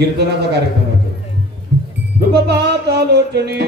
कीर्तनाचा कार्यक्रम होतो. रूपपाता लोचने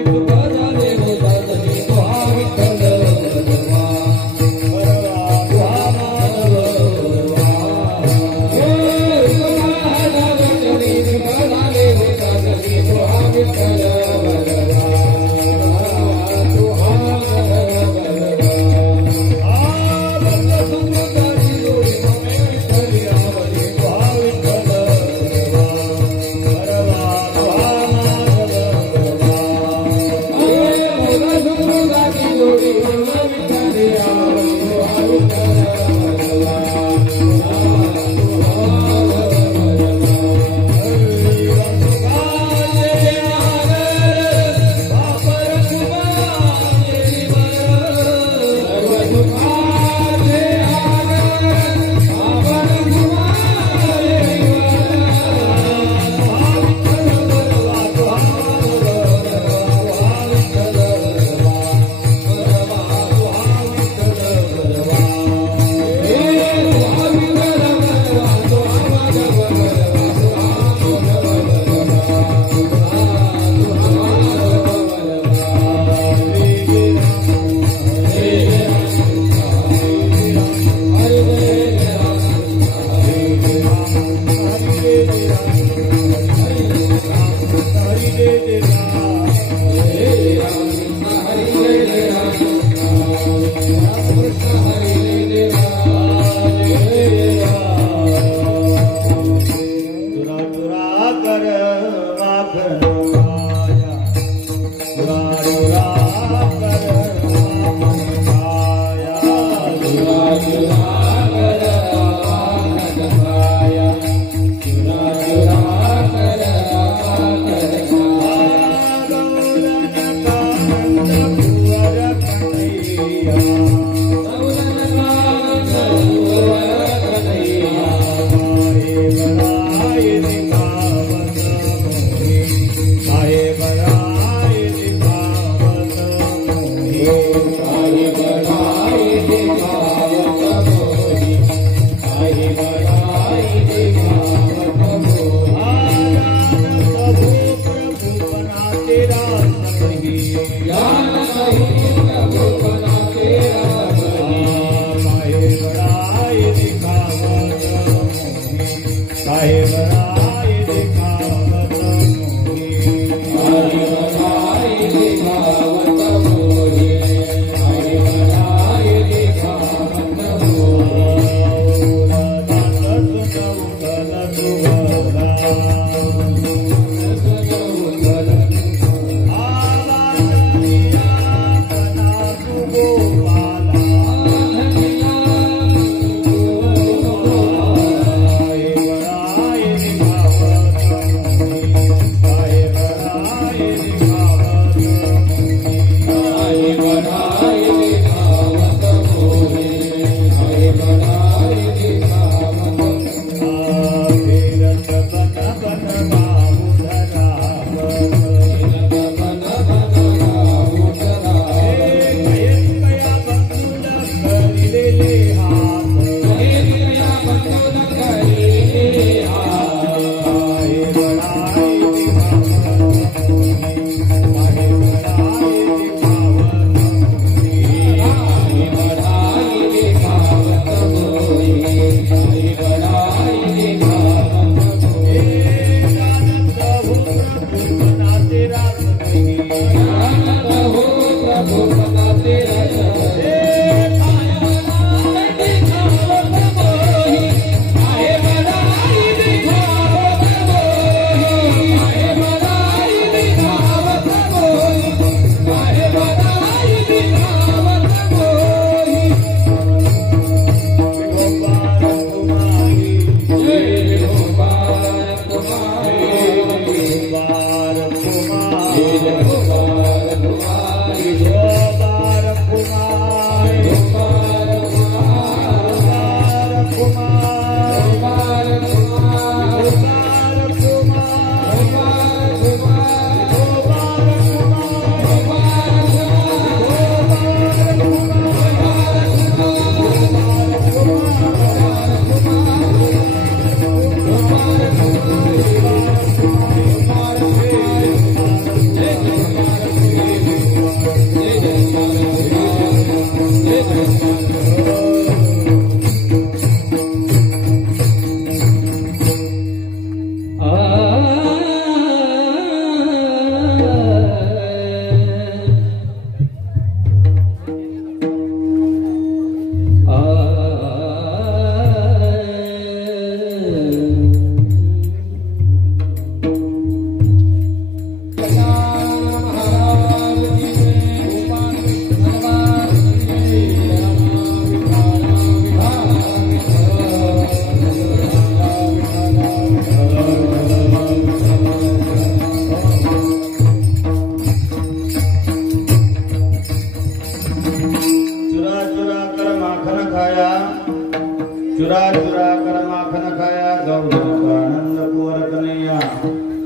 चुरा चुरा कर माखन खाया गौरवानंद कुंवर कन्हैया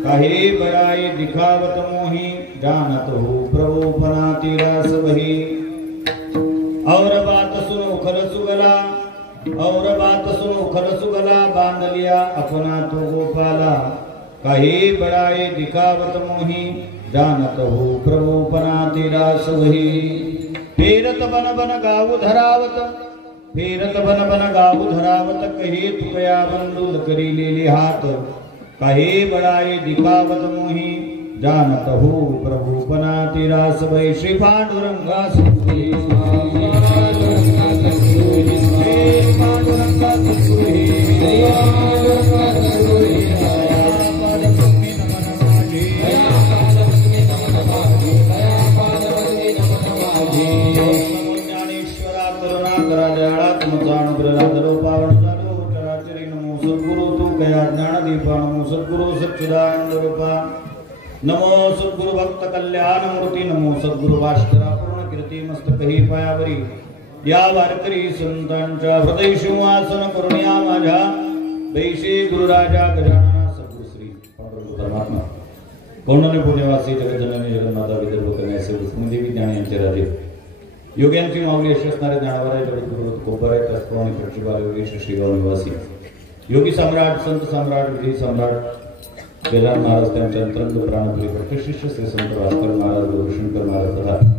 काही बड़ाई दिखावत मोही जानत हो प्रभु फनाती रस बही और बात सुनो खर सुगला और बात सुनो खर सुगला बांध लिया अपना तो गोपाला काही बड़ाई दिखावत मोही जानत हो प्रभु फनाती रस बही फेरत बन बन गाव धरावत फेरत बन बन गाव धरावत कही तुकया बंडूल करी लेले हात काही बड़ाई दिखावत मोही जानत हो प्रभु पनाती रास भई श्री पांडुरंगा सद्गुरु ज्ञानेश्वरा करुणा दयाळा तुमचा अनुग्रह धरो पावन झालो चराचरी नमो सद्गुरु तू कया ज्ञान दीपा नमो सद्गुरु सच्चिदानंद रूपा नमो सद्गुरु भक्त कल्याण मूर्ती नमो सद्गुरु भास्करा पूर्ण कीर्ती मस्तक ही पायावरी या वारकरी संतांच्या हृदय सिंहासन करून या माझ्या वैशी गुरुराजा गजानना सद्गुरु श्री परमात्मा कोणने पुण्यवासी जगज्जननी जगन्नाथा विदर्भ कन्यासे लक्ष्मीदेवी ज्ञान यांचे राजे योग्यांची माऊली अशी असणारे ज्ञानवराय जगद्गुरु कोपराय तस्प्रमाणे प्रतिभाल योगेश श्रीगाव निवासी योगी सम्राट संत सम्राट विधी सम्राट वेदांत महाराज त्यांच्या अंतरंग प्राणप्रिय प्रतिशिष्य श्री संत भास्कर महाराज गौरीशंकर महाराज तथा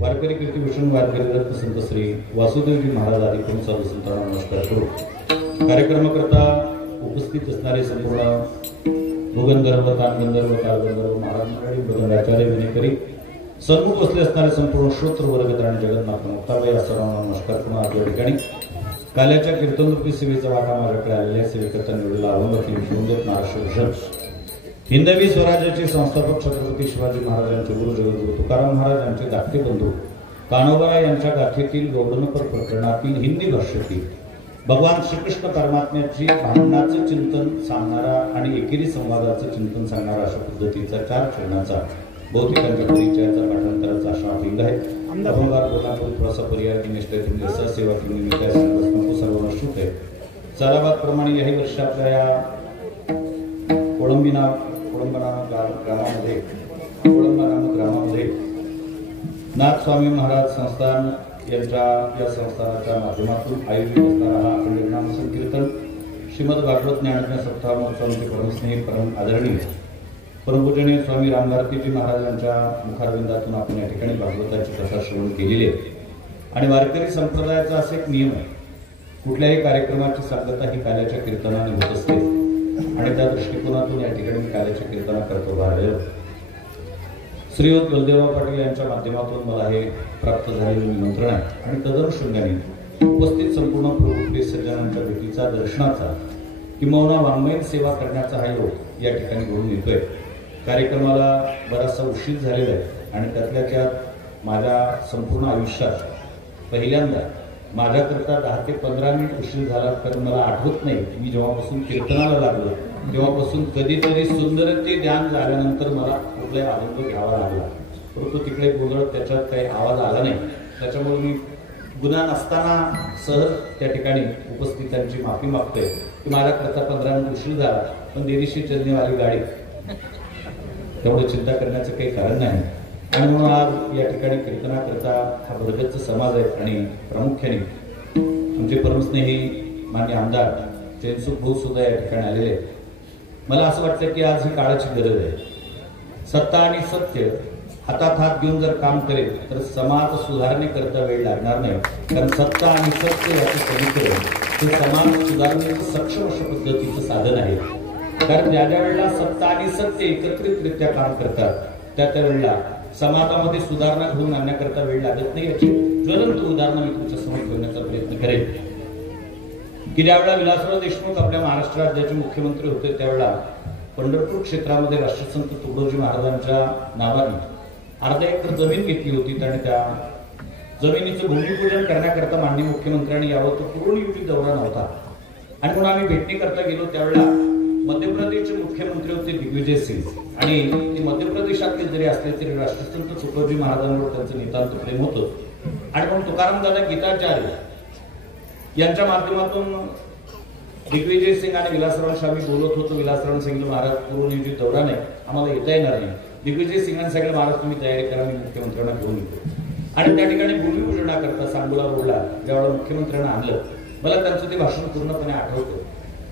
वारकरी कीर्तिभूषण वारकरी दत्त संत श्री वासुदेवजी महाराज आदी प्रमुख साधू संतांना नमस्कार करू कार्यक्रमकर्ता उपस्थित असणारे संपूर्ण भूगंधर्व तानगंधर्व कालगंधर्व महाराज मंडळी बदंडाचार्य विनेकरी सन्मुख असले असणारे संपूर्ण श्रोत्र वर्ग आणि जगन्नाथ मुक्ताबाई या सर्वांना नमस्कार पुन्हा आपल्या ठिकाणी काल्याच्या कीर्तनरूपी सेवेचा वाटा माझ्याकडे आलेल्या सेवेकरता निवडलेला अवंगती शिवदेव महाराष्ट्र हिंदवी स्वराज्याचे संस्थापक छत्रपती शिवाजी महाराजांचे गुरु जगद्गुरु तुकाराम महाराज यांचे धाकटे बंधू कान्होबा यांच्या गाथेतील गौडनपर प्रकरणातील हिंदी भाषेतील भगवान श्रीकृष्ण परमात्म्याची भावनाचे चिंतन सांगणारा आणि एकेरी संवादाचे चिंतन सांगणारा अशा पद्धतीचा 4 चरणाचा बहुतेकांच्या परिचयाचा पाठांतराचा अशा अभिंग आहे अभंगार बोलण्यापूर्वी थोडासा पर्याय निष्ठेतून सेवा निमित्त सर्वांना शुभ आहे साराबाद याही वर्ष आपल्या या कोळंबा नामक ग्रामामध्ये नाथ स्वामी महाराज संस्थान यांच्या या संस्थानाच्या माध्यमातून आयोजित असणारा हा अखंड नाम संकीर्तन श्रीमद भागवत ज्ञानज्ञ सप्ताह महोत्सवाचे परमस्नेही परम आदरणीय परमपूजनीय स्वामी रामभारतीजी महाराजांच्या मुखारविंदातून आपण या ठिकाणी भागवताची कथा श्रवण केलेली आहे आणि वारकरी संप्रदायाचा असा एक नियम आहे कुठल्याही कार्यक्रमाची सांगता ही काल्याच्या कीर्तनाने होत असते आणि त्या दृष्टिकोनातून या ठिकाणी काल्याच्या कीर्तना करतो भारत श्रीयुत बलदेवराव पाटील यांच्या माध्यमातून मला हे प्राप्त झालेले निमंत्रण आहे आणि तदनुषंगाने उपस्थित संपूर्ण प्रभुप्रिय सज्जनांच्या भेटीचा दर्शनाचा किंवा वाङ्मयीन सेवा करण्याचा हा योग या ठिकाणी घडून येतोय कार्यक्रमाला बराचसा उशीर झालेला आहे आणि त्यातल्या त्यात माझ्या संपूर्ण आयुष्यात पहिल्यांदा माझ्याकरता 10 ते 15 मिनिट उशीर झाला कारण मला आठवत नाही मी जेव्हापासून कीर्तनाला लागलो तेव्हापासून कधीतरी सुंदरते ध्यान झाल्यानंतर मला कुठलाही आनंद घ्यावा लागला परंतु तिकडे गोंधळत त्याच्यात काही आवाज आला नाही त्याच्यामुळे मी गुन्हा नसताना सहज त्या ठिकाणी उपस्थितांची माफी मागतोय की माझ्याकरता 15 मिनिट उशीर झाला पण देरीशी चलनेवाली गाडी तेवढं चिंता करण्याचं काही कारण नाही आणि म्हणून आज या ठिकाणी कीर्तनाकरता हा भरगच्च समाज आहे आणि प्रामुख्याने आमचे परमस्नेही मान्य आमदार जयसुख भाऊ सुद्धा या ठिकाणी आलेले आहेत मला असं वाटतं की आज ही काळाची गरज आहे सत्ता आणि सत्य हातात हात घेऊन जर काम करेल तर समाज सुधारणेकरता वेळ लागणार नाही कारण सत्ता आणि सत्य याचं समीकरण हे समाज सुधारण्याचं सक्षम अशा पद्धतीचं साधन आहे कारण ज्या ज्या वेळेला सत्ता आणि सत्य एकत्रितरित्या काम करतात त्या वेळेला समाजामध्ये सुधारणा घडवून आणण्याकरता वेळ लागत नाही याची ज्वलंत उदाहरणं मी तुमच्या समोर ठेवण्याचा प्रयत्न करेन की ज्यावेळेला विलासराव देशमुख आपल्या महाराष्ट्र राज्याचे मुख्यमंत्री होते त्यावेळेला पंढरपूर क्षेत्रामध्ये राष्ट्रसंत तुकडोजी महाराजांच्या नावाने अर्धा एकर जमीन घेतली होती आणि त्या जमिनीचं भूमिपूजन करण्याकरता माननीय मुख्यमंत्र्यांनी यावं तो पूर्णयुगी दौरा नव्हता आणि म्हणून आम्ही भेटणी करता गेलो त्यावेळेला मध्य प्रदेशचे मुख्यमंत्री होते दिग्विजय सिंग आणि ते मध्य प्रदेशातले जरी असले तरी राष्ट्रसंत तुकडोजी महाराजांवर त्यांचं नितांत प्रेम होतं आणि म्हणून तुकाराम दादा गीताचार्य यांच्या माध्यमातून दिग्विजय सिंग आणि विलासरावांशी आम्ही बोलत होतो. विलासरावांनी सांगितलं महाराज पूर्वनियोजित दौरा नाही, आम्हाला येता येणार नाही. दिग्विजय सिंगांनी सांगितलं महाराज तुम्ही तयारी करा, मी मुख्यमंत्र्यांना घेऊन येतो. आणि त्या ठिकाणी भूमिपूजनाकरता सांगोला रोडला ज्यावेळेला मुख्यमंत्र्यांना आणलं, मला त्यांचं ते भाषण पूर्णपणे आठवतं.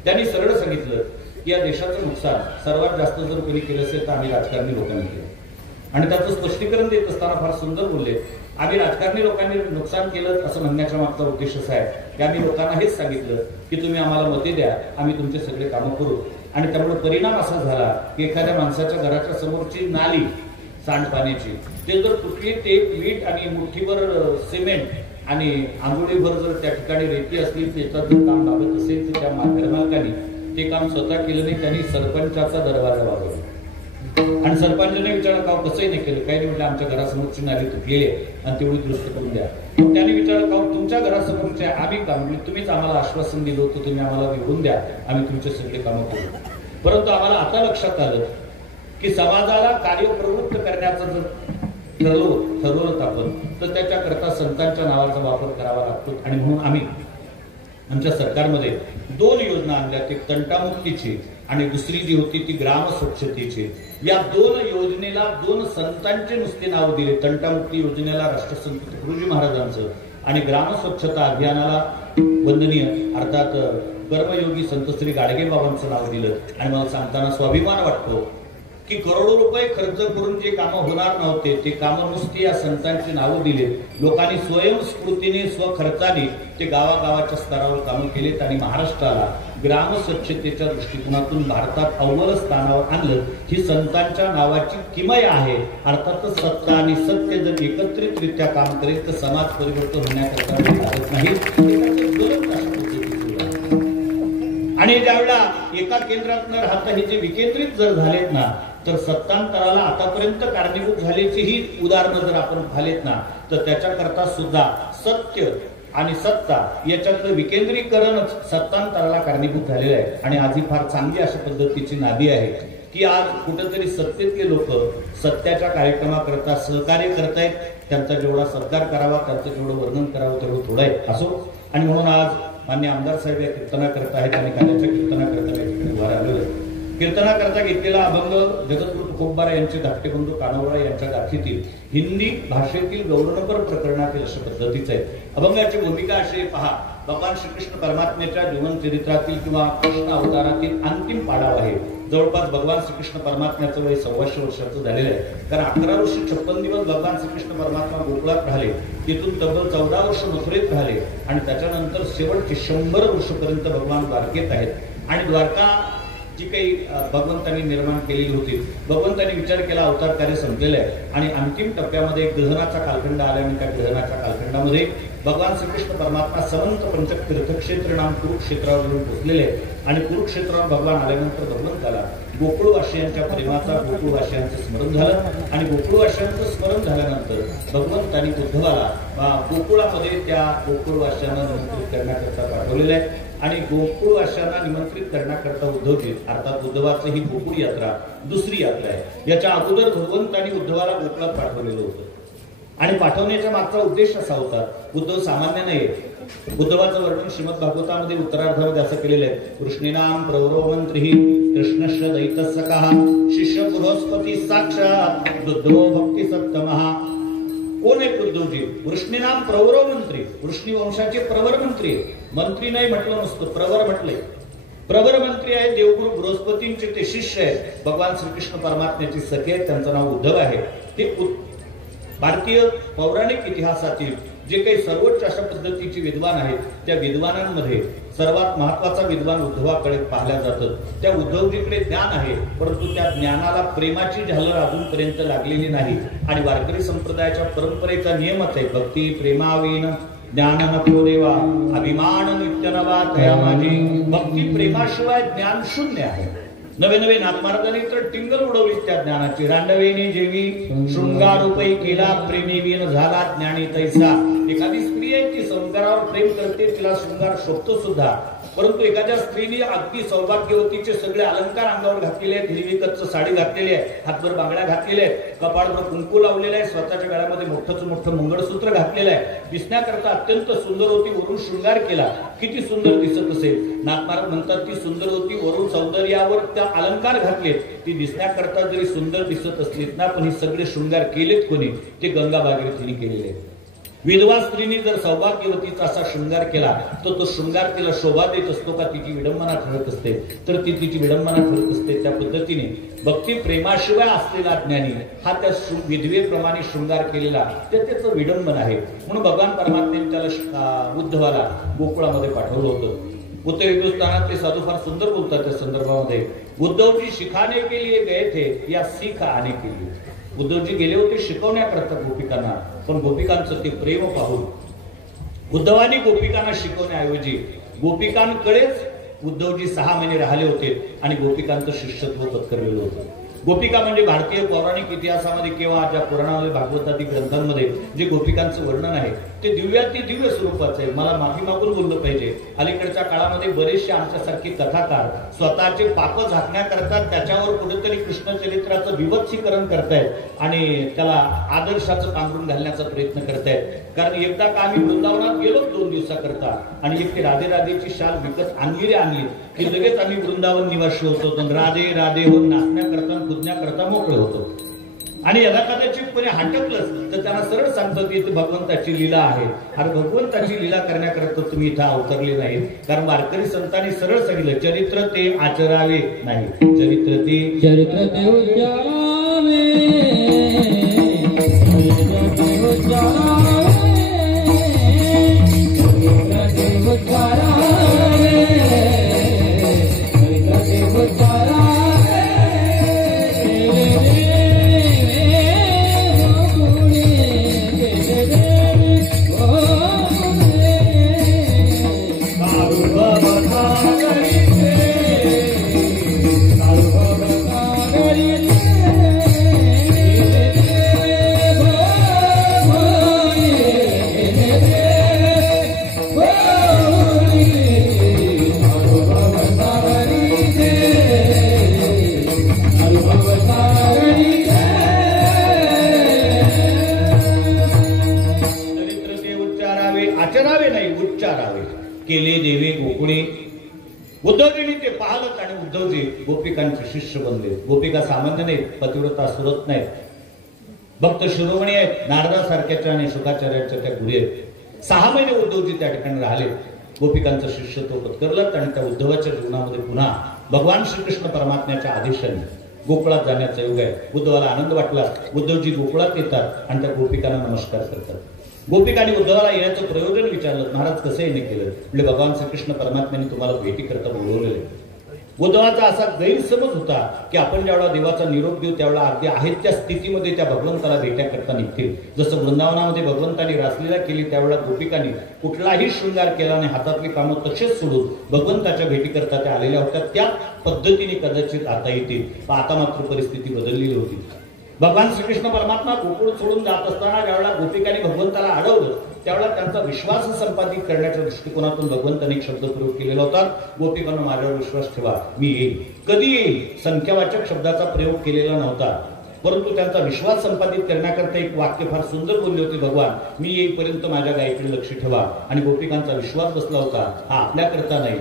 त्यांनी सरळ सांगितलं की या देशाचं नुकसान सर्वात जास्त जर कोणी केलं असेल तर आम्ही राजकारणी लोकांनी केलं. आणि त्याचं स्पष्टीकरण देत असताना फार सुंदर बोलले, आम्ही राजकारणी लोकांनी नुकसान केलं असं म्हणण्याच्या मागचा उद्देश असा आहे की आम्ही लोकांना हेच सांगितलं की तुम्ही आम्हाला मते द्या, आम्ही तुमचे सगळे कामं करू. आणि त्यामुळे परिणाम असा झाला की एखाद्या माणसाच्या घराच्या समोरची नाली सांडपाण्याची ते जर तुटली, ते वीट आणि मुठीभर सिमेंट आणि आंघोळीभर जर त्या ठिकाणी रेती असली, त्याचं जर काम लागत असेल तर त्या घरमालकांनी ते काम स्वतः केलं नाही, त्यांनी सरपंचाचा दरवाजा वाजवला. आणि सरपंचाने विचारलं का कसंही नाही केलं, काही नाही म्हटलं आमच्या घरासमोरची नाली तुटलेली आहे आणि तेवढी दुरुस्त करून द्या. त्यांनी विचारलं का तुमच्या घरासमोरचे आम्ही काम म्हणजे तुम्हीच आम्हाला आश्वासन दिलं होतं, तुम्ही आम्हाला निवडून द्या, आम्ही तुमचे सगळे कामं करू. परंतु आम्हाला आता लक्षात आलं की समाजाला कार्यप्रवृत्त करण्याचं जर ठरवलं आपण तर त्याच्याकरता संतांच्या नावाचा वापर करावा लागतो. आणि म्हणून आम्ही आमच्या सरकारमध्ये 2 योजना आणल्या, एक तंटामुक्तीची आणि दुसरी जी होती ती ग्राम स्वच्छतेची. या 2 योजनेला 2 संतांचे नुसते नाव दिले. तंटामुक्ती योजनेला राष्ट्रसंत तुकडोजी महाराजांचं आणि ग्राम स्वच्छता अभियानाला वंदनीय अर्थात कर्मयोगी संत श्री गाडगे बाबांचं नाव दिलं. आणि मला सांगताना स्वाभिमान वाटतो की करोडो रुपये खर्च करून जे कामं होणार नव्हते ते कामं नुसती या संतांची नावं दिले. लोकांनी स्वयंस्फूर्तीने स्वखर्चाने ते गावागावाच्या स्तरावर कामं केलेत आणि महाराष्ट्राला ग्राम स्वच्छतेच्या दृष्टिकोनातून भारतात अव्वल स्थानावर आणलं. ही संतांच्या नावाची किमया आहे. अर्थातच सत्ता आणि सत्य जर एकत्रितरित्या काम करेल तर समाज परिवर्तन होण्याकरता लागत नाही. आणि ज्यावेळेला एका केंद्रात न राहता हे जे विकेंद्रित जर झालेत ना तर सत्तांतराला आतापर्यंत कारणीभूत झाल्याची ही उदाहरणं जर आपण पाहिलेत ना तर त्याच्याकरता सुद्धा सत्य आणि सत्ता याच्यातलं विकेंद्रीकरणच सत्तांतराला कारणीभूत झालेलं आहे. आणि आज ही फार चांगली अशा पद्धतीची नादी आहे की आज कुठेतरी सत्तेतले लोक सत्याच्या कार्यक्रमाकरता सहकार्य करतायत. त्यांचा जेवढा सत्कार करावा, त्यांचं जेवढं वर्णन करावं तेवढं थोडं आहे असो. आणि म्हणून आज मान्य आमदार साहेब या कीर्तना करत आहेत आणि काल्याच्या कीर्तना करता याच्याकडे उभा राहिलेलो आहे. कीर्तना करता घेतलेला अभंग जगद्गुरु तुकोबा यांचे धाकटे बंधू कानोबा यांच्या गाथीतील हिंदी भाषेतील गौरवपर प्रकरणातील अशा पद्धतीचे आहे. अभंगाची भूमिका अशी पहा, भगवान श्रीकृष्ण परमात्म्याच्या जीवन चरित्रातील किंवा कृष्ण अवतारातील अंतिम पाडाव आहे. जवळपास भगवान श्रीकृष्ण परमात्म्याचं वय 125 वर्षाचं झालेलं आहे. कारण 11 वर्ष 56 दिवस भगवान श्रीकृष्ण परमात्मा गोकुळात राहिले, तिथून तब्बल 14 वर्ष मथुरेत राहिले आणि त्याच्यानंतर शेवटचे 100 वर्षपर्यंत भगवान द्वारकेत आहेत. आणि द्वारका जी काही भगवंतांनी निर्माण केलेली होती, भगवंतांनी विचार केला अवतार कार्य संपलेलं आहे आणि अंतिम टप्प्यामध्ये ग्रहणाचा कालखंड आला आणि त्या ग्रहणाच्या कालखंडामध्ये भगवान श्रीकृष्ण परमात्मा समंत पंचक तीर्थक्षेत्र नाम कुरुक्षेत्रावर येऊन पोहोचलेले आहे. आणि कुरुक्षेत्रावर भगवान आल्यानंतर भगवंताला गोकुळवासियांच्या प्रेमाचा गोकुळवासियांचं स्मरण झालं आणि गोकुळवासियांचं स्मरण झाल्यानंतर भगवंतांनी उद्धवाला गोकुळामध्ये त्या गोकुळवासियांना निमंत्रित करण्याकरता पाठवलेलं आहे. आणि गोकुळवासियांना निमंत्रित करण्याकरता उद्धवजी अर्थात उद्धवाचं ही गोकुळ यात्रा दुसरी यात्रा आहे. याच्या अगोदर भगवंतांनी उद्धवाला गोकुळात पाठवलेलं होतं आणि पाठवण्याच्या मागचा उद्देश असा होता, उद्धव सामान्य नाही. उद्धवाचं वर्णन श्रीमद भागवतामध्ये उत्तरार्धामध्ये असं केलेलं आहे, कृष्णीनाम प्रवरो मंत्री कृष्णश्च दैतसखः शिष्य बृहस्पती साक्षात बुद्धो भक्ती सत्तमः. कोण आहे उद्धवजी? वृष्णीनाम प्रवरो मंत्री, वृष्णी वंशाचे प्रवर मंत्री. मंत्री नाही म्हटलं नसतं, प्रवर म्हटलंय. प्रवर मंत्री आहे, देवगुरु बृहस्पतींचे ते शिष्य आहेत, भगवान श्रीकृष्ण परमात्म्याची सखे आहेत, त्यांचं नाव उद्धव आहे. ते भारतीय पौराणिक इतिहासातील जे काही सर्वोच्च अशा पद्धतीची विद्वान आहेत त्या विद्वानांमध्ये सर्वात महत्वाचा विद्वान उद्धवाकडे पाहिल्या जातं. त्या उद्धवजीकडे ज्ञान आहे, परंतु त्या ज्ञानाला प्रेमाची झालर अजूनपर्यंत लागलेली नाही. आणि वारकरी संप्रदायाच्या परंपरेचा नियमच आहे, भक्ती प्रेमावीन ज्ञान नको देवा अभिमान नित्य नवा तया माझी. भक्ती प्रेमाशिवाय ज्ञान शून्य आहे. नवे नवे नाथमार्गाने तर टिंगल उडवली त्या ज्ञानाची. रांडवेने जेवी शृंगार उपई केला प्रेमी वीण झाला ज्ञानी तैसा. एखादी स्त्री आहे ती संस्कारावर प्रेम करते, तिला शृंगार शोभतो सुद्धा, परंतु एखाद्या स्त्रीने अगदी सौभाग्यवतीचे सगळे अलंकार अंगावर घातलेले आहेत, हिरवी कच्च साडी घातलेली आहे, हातभर बांगड्या घातलेल्या आहेत, कपाळभर कुंकू लावलेले आहे, स्वतःच्या गळ्यामध्ये मोठं मंगळसूत्र घातलेलं आहे, दिसण्याकरता अत्यंत सुंदर होती, वरून शृंगार केला, किती सुंदर दिसत असेल. नाथमारक म्हणतात ती सुंदर होती, वरून सौंदर्यावर त्या अलंकार घातले, ती दिसण्याकरता जरी सुंदर दिसत असलीत ना, पण ही सगळे शृंगार केलेत कोणी? ते गंगा भागीरथीने केलेले आहेत. विधवा स्त्रीने जर सौभाग्यवतीचा असा शृंगार केला तर तो शृंगार तिला शोभा देत असतो का तिची विडंबना ठरत असते? तर ती तिची विडंबना ठरत असते. त्या पद्धतीने भक्ती प्रेमाशिवाय असलेला ज्ञानी हा त्या विधवेप्रमाणे शृंगार केलेला ते त्याचं विडंबन आहे. म्हणून भगवान परमात्म्याने त्याला उद्धवाला गोकुळामध्ये पाठवलं होतं. उत्तर हिंदुस्थानात ते साधू फार सुंदर बोलतात त्या संदर्भामध्ये. उद्धवजी शिखाने के लिए गए थे या सीख आने के लिए. उद्धवजी गेले होते शिकवण्याकरता गोपिकांना, पण गोपिकांचं ते प्रेम पाहून उद्धवानी गोपिकांना शिकवण्याऐवजी गोपिकांकडेच उद्धवजी 6 महिने राहिले होते आणि गोपिकांचं शिष्यत्व पत्करलेलं होतं. गोपिका म्हणजे भारतीय पौराणिक इतिहासामध्ये किंवा ज्या पुराणामध्ये भागवतादी ग्रंथांमध्ये जे गोपिकांचं वर्णन आहे ते दिव्य स्वरूपाचं आहे. मला माफी मागून बोललं पाहिजे. अलीकडच्या काळामध्ये बरेचसे आमच्यासारखे कथाकार स्वतःचे पाप झाकण्याकरता त्याच्यावर कुठेतरी कृष्ण चरित्राचं विवत्सीकरण करतायत आणि त्याला आदर्शाचं पांघरून घालण्याचा प्रयत्न करतायत. कारण एकदा का आम्ही वृंदावनात गेलो 2 दिवसाकरता आणि एक ते राधे राधेची शाल विकत आणली की लगेच आम्ही वृंदावन निवासी होतो. राधे राधे होऊन नाचण्याकरता कुदण्याकरता मोकळे होतो. आणि याला कदाचित कोणी हटकलंच तर त्यांना सरळ सांगतो की इथे भगवंताची लीला आहे. आणि भगवंताची लीला करण्याकरता तुम्ही इथं अवतरले नाहीत. कारण वारकरी संतांनी सरळ सांगितलं चरित्र ते आचरावे नाही, चरित्र ते उच्चारावे. केले देवे गोकुळे. उद्धवजींनी ते पाहलत आणि उद्धवजी गोपिकांचे शिष्य बनले. गोपिका सामान्य नाहीत, पतिव्रता सुरत नाहीत, भक्त शिरोमणी आहेत, नारदासारख्याच्या आणि शुकाचार्याच्या त्या गुरु आहेत. 6 महिने उद्धवजी त्या ठिकाणी राहिले, गोपिकांचं शिष्यत्व पत्करलं आणि त्या उद्धवाच्या जीवनामध्ये पुन्हा भगवान श्रीकृष्ण परमात्म्याच्या आदेशाने गोकुळात जाण्याचा योग आहे. उद्धवाला आनंद वाटला. उद्धवजी गोकुळात येतात आणि त्या गोपिकांना नमस्कार करतात. गोपिकांनी उद्धवाला येण्याचं प्रयोजन विचारलं. महाराज कसं येणे केलं? म्हणजे भगवान श्रीकृष्ण परमात्म्याने तुम्हाला भेटी करता बोलवलेले. उद्धवाचा असा गैरसमज होता की आपण ज्यावेळा देवाचा निरोप देऊ त्यावेळा अगदी आहेत त्या स्थितीमध्ये त्या भगवंताला भेट्या करता निघतील. जसं वृंदावनामध्ये भगवंतांनी रासलीला केली त्यावेळा गोपिकांनी कुठलाही शृंगार केला नाही, हातातली कामं तसेच सोडून भगवंताच्या भेटी करता त्या आलेल्या होत्या. त्या पद्धतीने कदाचित आता येतील. पण आता मात्र परिस्थिती बदललेली होती. भगवान श्रीकृष्ण परमात्मा गोकुळ सोडून जात असताना ज्यावेळा गोपिकांनी भगवंताला अडवलं त्यावेळेला त्यांचा विश्वास संपादित करण्याच्या दृष्टिकोनातून भगवंतांनी एक शब्द प्रयोग केलेला होता. गोपिकांनो माझ्यावर विश्वास ठेवा, मी येईल. कधी येईल? संख्यावाचक शब्दाचा प्रयोग केलेला नव्हता, परंतु त्यांचा विश्वास संपादित करण्याकरता एक वाक्य फार सुंदर बोलले होते भगवान, मी येईपर्यंत माझ्या गायीकडे लक्ष ठेवा. आणि गोपिकांचा विश्वास बसला होता हा आपल्याकरता नाही,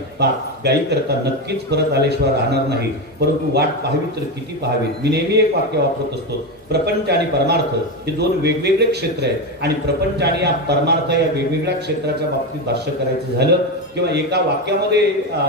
गायी करता नक्कीच परत आल्याशिवाय राहणार नाही, परंतु वाट पाहावी तर किती पाहावी. मी नेहमी एक वाक्य वापरत असतो, प्रपंच आणि परमार्थ हे 2 वेगवेगळे क्षेत्र आहेत आणि प्रपंच आणि परमार्थ या वेगवेगळ्या क्षेत्राच्या बाबतीत भाष्य करायचं झालं किंवा एका वाक्यामध्ये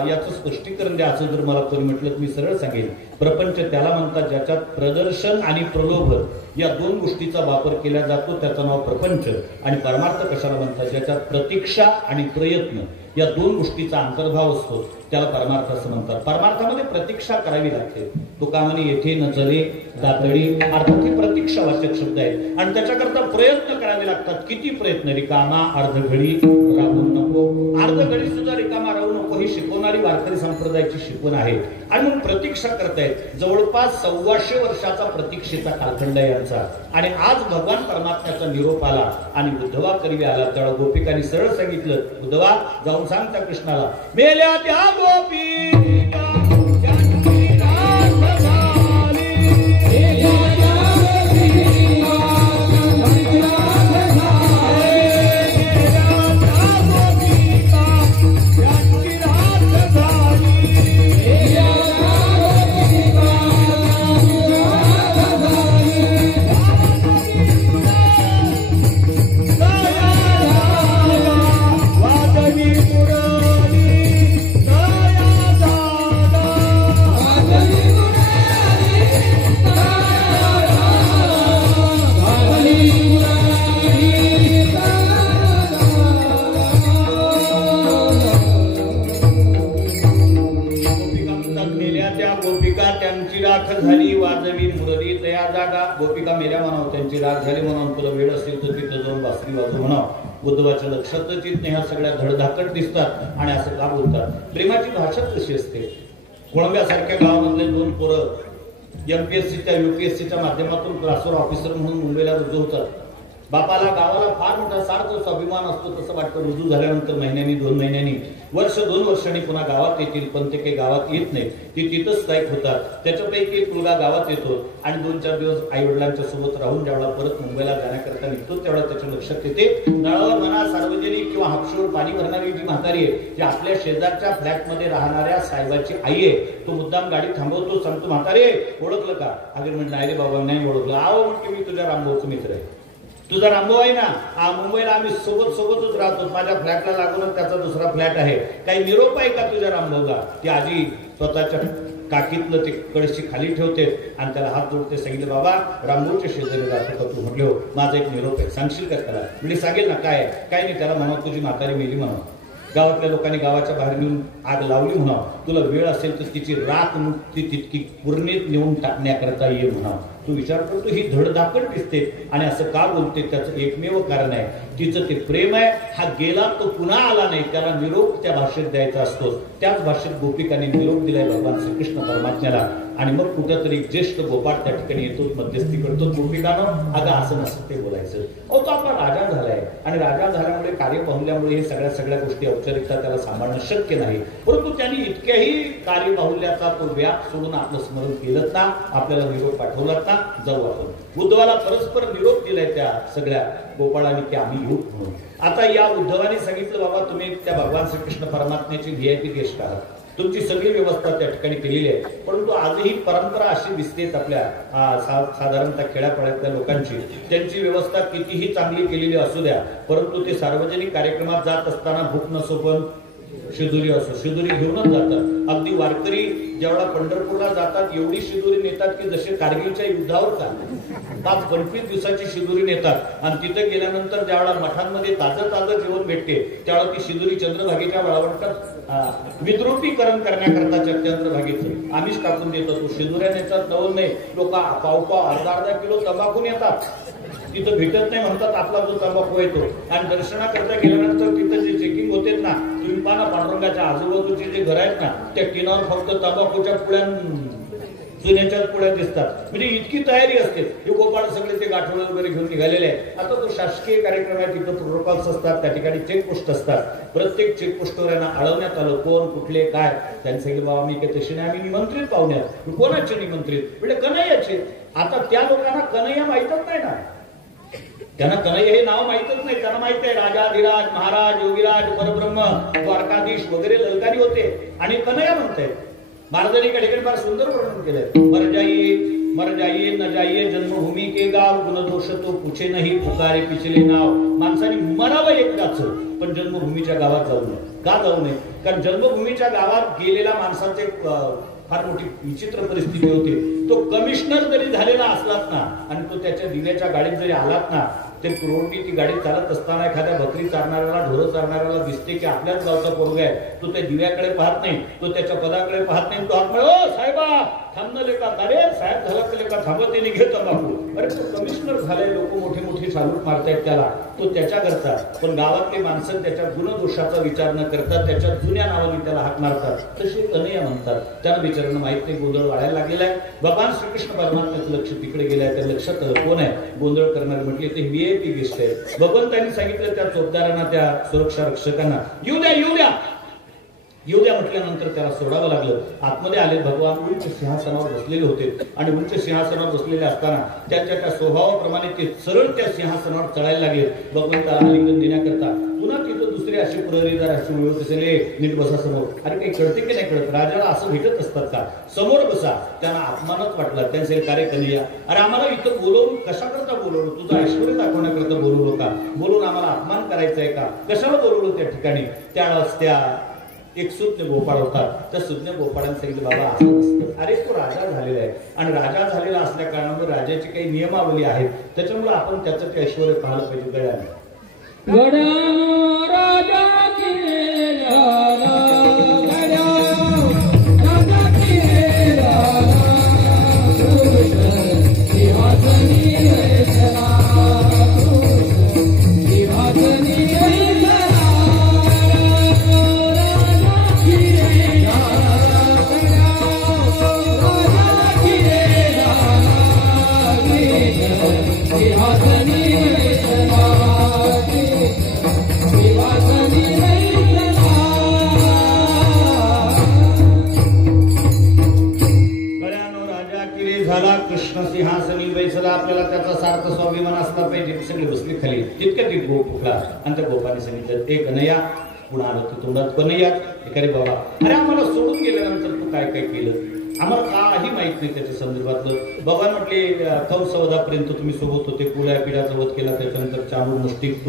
याचं स्पष्टीकरण द्या असं जर मला कोणी म्हटलं तर मी सरळ सांगेन, प्रपंच त्याला म्हणतात ज्याच्यात प्रदर्शन आणि प्रलोभन या 2 गोष्टीचा वापर केला जातो त्याचं नाव प्रपंच. आणि परमार्थ कशाला म्हणतात? ज्याच्यात प्रतीक्षा आणि प्रयत्न या 2 गोष्टीचा अंतर्भाव असतो त्याला परमार्थ असं म्हणतात. परमार्थामध्ये प्रतीक्षा करावी लागते. तो कामाने येथे न चले दातडी अर्थात हे प्रतीक्षावाचक शब्द आहेत आणि त्याच्याकरता प्रयत्न करावे लागतात. किती प्रयत्न? रिकामा अर्धघडी राहू नको, अर्धघडी सुद्धा रिकामा राहू नको ही शिकवणारी वार्ता वारकरी संप्रदायाची शिकवण आहे आणि म्हणून प्रतीक्षा करतायत. जवळपास 125 वर्षाचा प्रतीक्षेचा कालखंड यांचा. आणि आज भगवान परमात्म्याचा निरोप आला आणि उद्धवा करवी आला. तेव्हा गोपिकांनी सरळ सांगितलं, उद्धवा जाऊन सांग त्या कृष्णाला, मेल्या त्या गोपी झाली वाजवी मुरली तया जागा. गोपिका मेल्या म्हणावं, त्यांची राग झाली म्हणावं, तुला वेळ असेल तर तिथं जाऊन बासरी वाजव म्हणावं. उद्धवाच्या लक्षातच येत नाही, ह्या सगळ्या धडधाकट दिसतात आणि असं का बोलतात. प्रेमाची भाषा कशी असते. कोळंब्यासारख्या गावामधले 2 पोरं MPSCच्या UPSCच्या माध्यमातून क्लासवर ऑफिसर म्हणून मुंबईला रुजू होतात. बापाला गावाला फार मोठा सारखा अभिमान असतो, तसं वाटतं. रुजू झाल्यानंतर महिन्यांनी 2 महिन्यांनी वर्ष 2 वर्षांनी पुन्हा गावात येतील, पण ते काही गावात येत नाही. ते तिथंच स्थायिक होतात. त्याच्यापैकी एक मुलगा गावात येतो आणि 2-4 दिवस आई वडिलांच्या सोबत राहून जेवढा परत मुंबईला जाण्याकरता निघतो तेवढा त्याच्या लक्षात येते, नळावर म्हणा सार्वजनिक किंवा हापशीवर पाणी भरणारी जी म्हातारी आहे, जी आपल्या शेजारच्या फ्लॅटमध्ये राहणाऱ्या साहेबाची आई आहे, तो मुद्दाम गाडी थांबवतो, सांगतो, म्हातारे ओळखलं का? अगं म्हणलं, नाही रे बाबा नाही ओळखलं. आहो म्हणते, मी तुझ्या रामभाऊचा मित्र आहे. तुझा रामभाऊ आहे ना, मुंबईला आम्ही सोबतच राहतो, माझ्या फ्लॅटला लागूनच त्याचा दुसरा फ्लॅट आहे, काही निरोप आहे का तुझ्या रामभाऊला? ती आजी स्वतःच्या काकीतलं ते कळशी खाली ठेवते आणि त्याला हात जोडते. सांगितलं, बाबा रामभाऊच्या शेजारी राहतो का तू? म्हटले, हो. माझा एक निरोप आहे, सांगशील का त्याला? म्हणजे सांगेल ना. काय नाही, त्याला म्हणा तुझी म्हातारी मेली म्हणा, गावातल्या लोकांनी गावाच्या बाहेर नेऊन आग लावली म्हणा, तुला वेळ असेल तर तिची राख मुक्ती तितकी पूर्णेत नेऊन टाकण्याकरता ये म्हणा. तू विचार करतो, ही धडधाकट दिसते आणि असं का बोलते? त्याचं एकमेव कारण आहे, तिचं ते प्रेम आहे. हा गेला तो पुन्हा आला नाही, त्याला निरोप त्या भाषेत द्यायचा असतो. त्याच भाषेत गोपिकांनी निरोप दिलाय भगवान श्रीकृष्ण परमात्म्याला. आणि मग कुठेतरी ज्येष्ठ गोपाळ त्या ठिकाणी येतो, मध्यस्थी करतो. गोपिकानं अगं असं नसतं ते बोलायचं. तो आपला राजा झालाय आणि राजा झाल्यामुळे कार्य पाहुल्यामुळे हे सगळ्या गोष्टी औपचारिकता त्याला सांभाळणं शक्य नाही. परंतु त्यांनी इतक्याही कार्यबाहुल्याचा तो व्याप सोडून आपलं स्मरण केलं ना, आपल्याला निरोप पाठवलात ना, जाऊ आपण. उद्धवाला परस्पर निरोप दिलाय त्या सगळ्या गोपाळांनी की आम्ही येऊ म्हणून. आता या उद्धवाने सांगितलं, बाबा तुम्ही त्या भगवान श्रीकृष्ण परमात्म्याची VIP गेस्ट आहात, तुमची सगळी व्यवस्था त्या ठिकाणी केलेली आहे. परंतु आजही परंपरा अशी दिसतेच आपल्या साधारणतः खेड्यापाड्यातल्या लोकांची, त्यांची व्यवस्था कितीही चांगली केलेली असू द्या, परंतु ते सार्वजनिक कार्यक्रमात जात असताना भूक नसो पण शिदुरी असो, शिदुरी घेऊनच जातात. अगदी वारकरी जेवढा पंढरपूरला जातात एवढी शिदुरी नेतात की जसे कारगिलच्या युद्धावर का 5-25 दिवसाची शिदुरी नेतात. आणि तिथे गेल्यानंतर ज्यावेळा मठांमध्ये ताजं जेवण भेटते त्यावेळा ती शिदुरी चंद्रभागेच्या वाळवंटात विद्रुपीकरण करण्याकरता चंद्रभागेचं आम्हीच टाकून देतो. तो शिदुऱ्या नेतात नवल नाही, लोक पाव अर्धा किलो तंबाखू नेतात, तिथं भेटत नाही म्हणतात आपला जो तंबाखू येतो. आणि दर्शनाकरता गेल्यानंतर तिथं जे चेकिंग होते ना, तुम्ही पाहा पांडुरंगाच्या आजूबाजूचे जे घर आहेत ना, त्या टिनावर फक्त तंबाखूच्या पुड्या, चुन्याच्या पुड्या दिसतात. म्हणजे इतकी तयारी असते. हे गोपाळ सगळे ते गाठोडे वगैरे घेऊन निघालेले आहेत. आता तो शासकीय कार्यक्रम आहे, तिथं प्रोटोकॉल्स असतात, त्या ठिकाणी चेकपोस्ट असतात. प्रत्येक चेकपोस्टवर यांना अळवण्यात आलं, कोण कुठले काय. त्यांनी सांगितलं, बाबा मी काही तसे नाही, आम्ही निमंत्रित पाहुण्यात. कोणाचे निमंत्रित? म्हणजे कन्हैयाचे. आता त्या लोकांना कन्हैया माहीतच नाही ना, त्यांना कन्हैया हे नाव माहीतच नाही. त्यांना माहित आहे राजाधिराज, महाराज, योगीराज, परब्रह्म, द्वारकाधीश वगैरे ललकारी होते आणि कन्हैया म्हणतायत. महाराजांनी या ठिकाणी फार सुंदर वर्णन केलंय. मर जाइए न जाइए जन्मभूमी के गाव, गुणदोष तो पूछे नाही, पुकारे पिछले नाव. माणसाने मरावं एकदाच, पण जन्मभूमीच्या गावात जाऊ नये. का जाऊ नये? कारण जन्मभूमीच्या गावात गेलेल्या माणसाचे फार मोठी विचित्र परिस्थिती होती. तो कमिशनर जरी झालेला असलात ना आणि तो त्याच्या दिव्याच्या गाडीत जरी आलात ना, ते रोडनी ती गाडी चालत असताना एखाद्या बकरी चारणाऱ्याला ढोरं चारणाऱ्याला दिसते की आपल्याच गावचा पोरगा आहे, तो त्या दिव्याकडे पाहत नाही, तो त्याच्या पदाकडे पाहत नाही, तो हात ओ साहेबा थांबले का, अरे साहेब झाला का थांबत त्यांनी घेतो बापू, अरे तो कमिशनर झालाय, लोक मोठे मोठे सालूट मारतायत त्याला, तो त्याच्या घरचा. पण गावातले माणसं त्याच्या गुणदोषाचा विचार न करता त्याच्या जुन्या नावाने त्याला हाक मारतात. तसे कन्हैया म्हणतात. त्याला बिचारांना माहित नाही गोंधळ वाढायला लागलेला आहे. भगवान श्रीकृष्ण परमात्म्याचं लक्ष तिकडे गेलंय. त्या लक्षात कोण आहे गोंधळ करणार म्हटले ते VIP गेस्ट आहे. भगवंतांनी सांगितलं त्या चौकदारांना, त्या सुरक्षा रक्षकांना, येऊ द्या येऊ द्या येऊ द्या म्हटल्यानंतर त्याला सोडावं लागलं. आतमध्ये आले. भगवान उंच सिंहासनावर बसलेले होते आणि उंच सिंहासनावर बसलेले असताना त्याच्या स्वभावाप्रमाणे ते सरळ त्या सिंहासनावर चढायला लागले. भगवंताला आलिंगन देण्याकरता पुन्हा तिथं दुसरे असे पुरवलेदार असे मिळवत असेले, नीट बसा समोर. अरे काही कळते की नाही कळत, राजाला असं भेटत असतात का, समोर बसा. त्यांना अपमानच वाटला. त्यांचे कार्य कन्हैया, अरे आम्हाला इथं बोलवून कशा करता बोलवलं, तुझं ऐश्वर्य दाखवण्याकरता बोलवलं का, बोलून आम्हाला अपमान करायचा आहे का, कशाला बोलवलं त्या ठिकाणी. त्यावेळेस त्या एक सुज्ञ गोपाळ होता. त्या सुज्ञ गोपाळांनी सांगितलं बाबा असं नसतं, अरे तो राजा झालेला आहे आणि राजा झालेला असल्या कारणामुळे राजाची काही नियमावली आहेत, त्याच्यामुळे आपण त्याचं ते ऐश्वर्य पाहिलं पाहिजे. गड्याने सिंहासनी बैसला. आपल्याला त्याचा सार्थ स्वाभिमान असला पाहिजे. सगळे बसले खाली. तितक्या ती गोप उठला आणि त्या गोपाने सांगितलं, एक कन्हैया. पुन्हा आलं ते तोंडात कन्हैया. अरे बाबा, अरे आम्हाला सोडून गेल्यानंतर तू काय काय केलं, आम्हाला काही माहित नाही त्याच्या संदर्भातलं. भगवान म्हटले कंसवधापर्यंत तुम्ही सोबत होते, कुळ्या पिढ्याचा वध केला, त्याच्यानंतर चालू मुष्टिक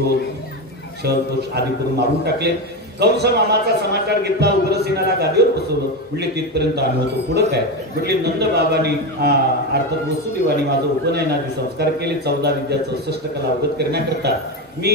शहर आदी करून मारून टाकले. कंस मामाचा समाचार घेतला, उग्रसेनाला गादीवर बसवलं. म्हटले तिथपर्यंत आम्ही होतो, पुढं काय. म्हटले नंद बाबांनी अर्थात वसुदेवानी माझं उपनयनाचे संस्कार केले. 14 विद्या 64 कला अवगत करण्याकरता मी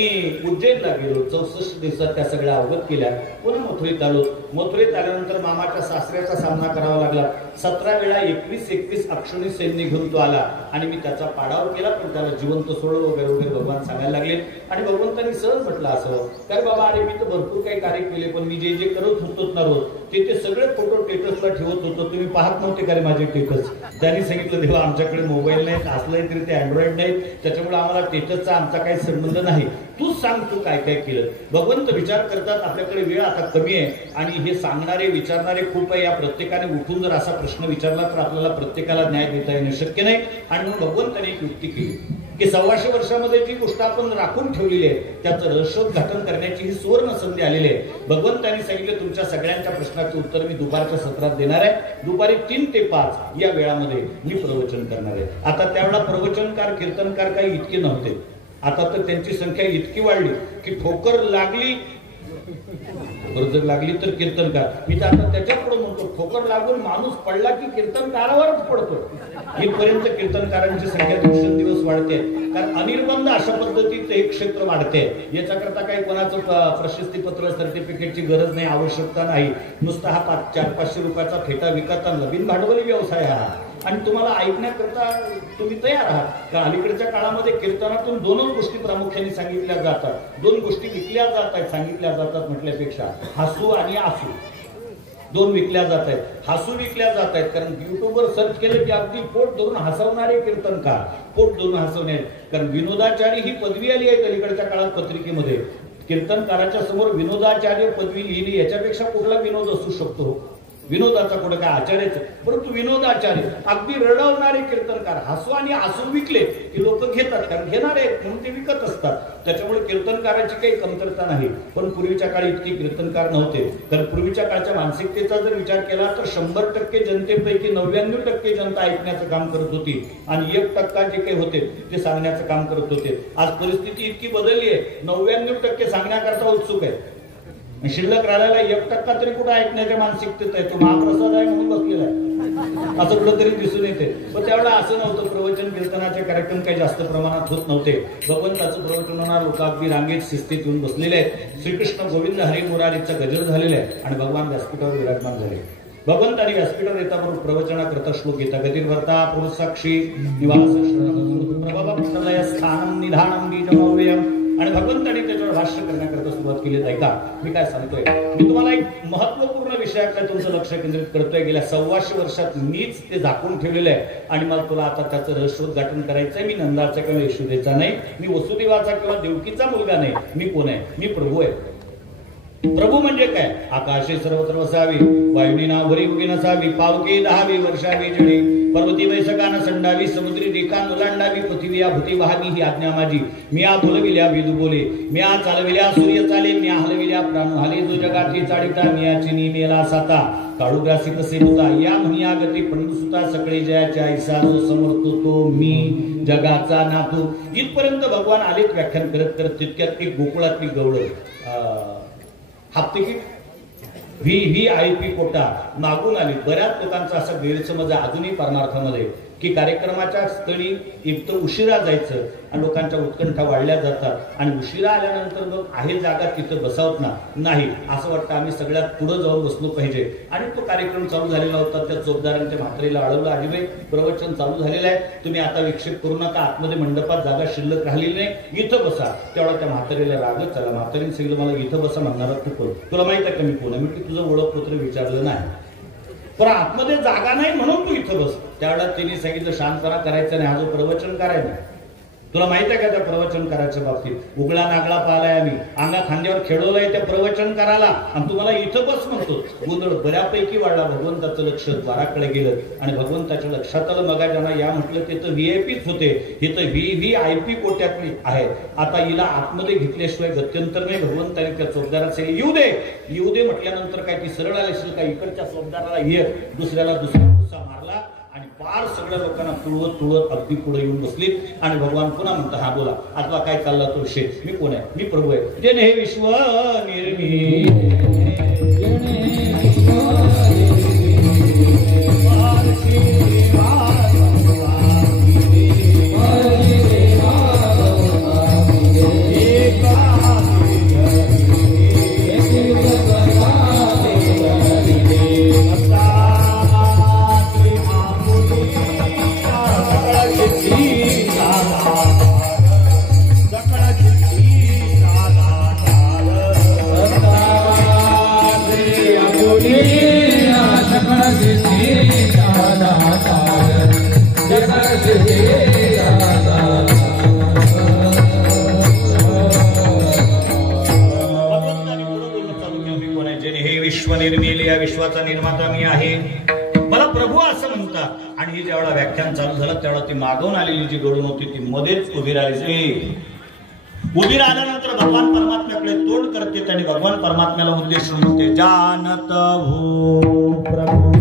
उज्जैनला गेलो. 64 दिवसात त्या सगळ्या अवगत केल्या. पुन्हा मथुरेत आलो. मथुरेत आल्यानंतर मामाच्या सासऱ्याचा सामना करावा लागला. 17 वेळा 21 अक्षोणी सैन्य घेऊन तो आला आणि मी त्याचा पाडाव केला, पण त्याला जिवंत सोडलं वगैरे वगैरे भगवान सांगायला लागले. आणि भगवंतांनी सहज म्हटलं असं, तर बाबा अरे मी तर भरपूर काही कार्य केले, पण मी जे जे करत होतो ना रोज ते सगळे फोटो स्टेटसला ठेवत होतो, तुम्ही पाहत नव्हते का रे माझे स्टेटस. त्यांनी सांगितलं देवा आमच्याकडे मोबाईल नाहीत, असलं तरी ते अँड्रॉइड नाही, त्याच्यामुळे आम्हाला स्टेटसचा आमचा काही संबंध नाही. तूच सांग तू काय काय केलं. भगवंत विचार करतात. आपल्याकडे वेळ आता कमी आहे आणि हे सांगणारे विचारणारे खूप आहे. या प्रत्येकाने उठून जर असा प्रश्न विचारला तर आपल्याला प्रत्येकाला न्याय देता येणं शक्य नाही. आणि म्हणून भगवंताने एक युक्ती केली की 125 वर्षामध्ये जी गोष्ट आपण राखून ठेवलेली आहे त्याचं रहस्योद्घाटन करण्याची ही सुवर्ण संधी आलेली आहे. भगवंतांनी सांगितलं तुमच्या सगळ्यांच्या प्रश्नाचं उत्तर मी दुपारच्या सत्रात देणार आहे. दुपारी 3 ते 5 या वेळामध्ये मी प्रवचन करणार आहे. आता त्यावेळेला प्रवचनकार कीर्तनकार काही इतके नव्हते. आता तर त्यांची संख्या इतकी वाढली की ठोकर लागली जर लागली तर कीर्तनकार. मी तर आता त्याच्या पुढे म्हणतो ठोकर लागून माणूस पडला की कीर्तनकारावरच पडतो. इथपर्यंत कीर्तनकारांची संख्या दिवसेंदिवस वाढते. कारण अनिर्बंध अशा पद्धतीचं एक क्षेत्र वाढते. याच्याकरता काही कोणाचं प्रशस्तीपत्र सर्टिफिकेटची गरज नाही, आवश्यकता नाही. नुसता हा 400-500 रुपयाचा फेटा विकता नवीन भांडवली व्यवसाय हा. आणि तुम्हाला ऐकण्याकरता तुम्ही तयार आहात. कारण अलीकडच्या काळामध्ये कीर्तनातून 2 गोष्टी प्रामुख्याने सांगितल्या जातात. 2 गोष्टी विकल्या जात आहेत. सांगितल्या जातात म्हटल्यापेक्षा हसू आणि आसू 2 विकल्या जात आहेत. हसू विकल्या जात आहेत कारण युट्यूबवर सर्च केलं की अगदी पोट धरून हसवणारे कीर्तनकार, पोट धरून हसवणे. कारण विनोदाचार्य ही पदवी आली आहे अलीकडच्या काळात पत्रिकेमध्ये. कीर्तनकाराच्या समोर विनोदाचार्य पदवी लिहिली, याच्यापेक्षा कुठला विनोद असू शकतो. विनोदाचा कुठं काय आचार्यच, परंतु विनोदाचार्य अगदी रडवणारे कीर्तनकार. हसू आणि आसू विकले की लोक घेतात, कारण घेणारे म्हणून ते विकत असतात. त्याच्यामुळे कीर्तनकाराची काही कमतरता नाही. पण पूर्वीच्या काळी इतके कीर्तनकार नव्हते. तर पूर्वीच्या काळच्या मानसिकतेचा जर विचार केला तर 100% जनतेपैकी 99% जनता ऐकण्याचं काम करत होती आणि 1% जे काही होते ते सांगण्याचं काम करत होते. आज परिस्थिती इतकी बदलली आहे, 99% सांगण्याकरता उत्सुक आहे. शिल्लक राहिलेला 1% तरी कुठे ऐकण्याच्या मानसिकतेत आहे. तो महाप्रसाद आहे म्हणून बसलेला आहे. असं कुठंतरी दिसून येते. पण त्यावेळेला असं नव्हतं. प्रवचन कीर्तनाचे कार्यक्रम काही जास्त प्रमाणात होत नव्हते. भगवंताचं प्रवचन होणार, लोक अगदी रांगेत शिस्तीत येऊन बसलेले आहेत. श्रीकृष्ण गोविंद हरी मुरारीचा गजर झालेला आहे आणि भगवान व्यासपीठावर विराजमान झाले. भगवंतानी व्यासपीठावर येता बरोबर प्रवचनाकरता श्लोक येता गतिर्भर्ता पुरुषसाक्षी निवास प्रभव स्थानम निधानम बीजमव्ययम. आणि भगवंतांनी त्याच्यावर भाष्य करण्याकरता सुरुवात केली. ऐका मी काय सांगतोय, मी तुम्हाला एक महत्वपूर्ण विषयाकडे तुमचं लक्ष केंद्रित करतोय. गेल्या 125 वर्षात मीच ते झाकून ठेवलेलं आहे आणि मला तुला आता त्याचं रहस्योद्घाटन करायचंय. मी नंदाचा किंवा यशोदेचा नाही, मी वसुदेवाचा किंवा देवकीचा मुलगा नाही. मी कोण आहे? मी प्रभू आहे. प्रभू म्हणजे काय? आकाशे सर्वत्र वसावी, वायुनी नाभरी उगी नसावी, पावके 10वी वर्षावी जणी, पर्वती वैसकान संडावी, समुद्री रेखा ओलांडावी, पृथ्वी या भूती वहावी ही आज्ञा माझी. मी आ बोलविल्या वेद बोले, मी आ चालविल्या सूर्य चाले, मी हलविल्या प्राण हाले, जो जगाची चाडिता मियाची नी मेला साता, काळुग्रासी कसे होता या म्हणी आगती पंडुसुता सकळे जयाच्या ऐसा, जो समर्थ तो मी जगाचा नातू. इथपर्यंत भगवान आलेत व्याख्यान करत करत. तितक्यात एक गोकुळातली गवळ हाफ तिकीट VIP कोटा मागून आली. बऱ्याच लोकांचा असा गैरसमज अजूनही परमार्थामध्ये की कार्यक्रमाच्या स्थळी एक तर उशिरा जायचं आणि लोकांच्या उत्कंठा वाढल्या जातात आणि उशिरा आल्यानंतर मग आहे जागा तिथं बसावत नाही. असं वाटतं आम्ही सगळ्यात पुढे जाऊन बसलो पाहिजे. आणि तो कार्यक्रम चालू झालेला होता. त्या चोपदारांच्या म्हातारीला अडवलं, आजीबाई प्रवचन चालू झालेलं आहे, तुम्ही आता विक्षेप करू नका, आतमध्ये मंडपात जागा शिल्लक राहिलेली नाही, इथं बसा. तेवढा त्या म्हातारीला रागच झाला. म्हातारीने सांगितलं मला इथं बसा म्हणणारा तू कोण? तुला माहित आहे का मी कोण आहे? मी तुझं ओळखपत्र विचारलं नाही, पण आतमध्ये जागा नाही म्हणून तू इथं बस. त्यावेळेला तिने सांगितलं शांतपणा करायचं नाही, हा जो प्रवचन करायचा. तुला माहित आहे का त्या प्रवचन करायच्या बाबतीत उगळा नागळा पाहिलाय आम्ही, अंगा खांद्यावर खेळवलंय त्या प्रवचन करायला आणि तुम्हाला इथं बस म्हणतो. गोंधळ बऱ्यापैकी वाढला. भगवंताचं लक्ष द्वाराकडे गेलं आणि भगवंताच्या लक्षात आलं मगा ज्यांना या म्हटलं ते तर VIPच होते, हे तर VIP कोट्यातली आहे. आता हिला आतमध्ये घेतल्याशिवाय गत्यंतर नाही. भगवंताने त्या चोपदारात येऊ दे येऊ दे म्हटल्यानंतर काय ती सरळ आली असेल का इकडच्या चोपदाराला ये, दुसऱ्याला दुसरा गुस्सा मारला आणि पार सगळ्या लोकांना तुळवत अगदी पुढे येऊन बसली. आणि भगवान पुन्हा म्हणता हा बोला आता काय चालला तो विषय? मी कोण आहे? मी प्रभू आहे. जेणे हे विश्व निर्मी या विश्वाचा निर्माता मी आहे, मला प्रभू असं म्हणतात. आणि ज्यावेळा व्याख्यान चालू झालं त्यावेळा ती मागवून आलेली जी गडून होती ती मध्येच उभी राहिली. उभी राहिल्यानंतर भगवान परमात्म्याकडे तोंड करते आणि भगवान परमात्म्याला उद्देशून म्हणते जानत हो प्रभू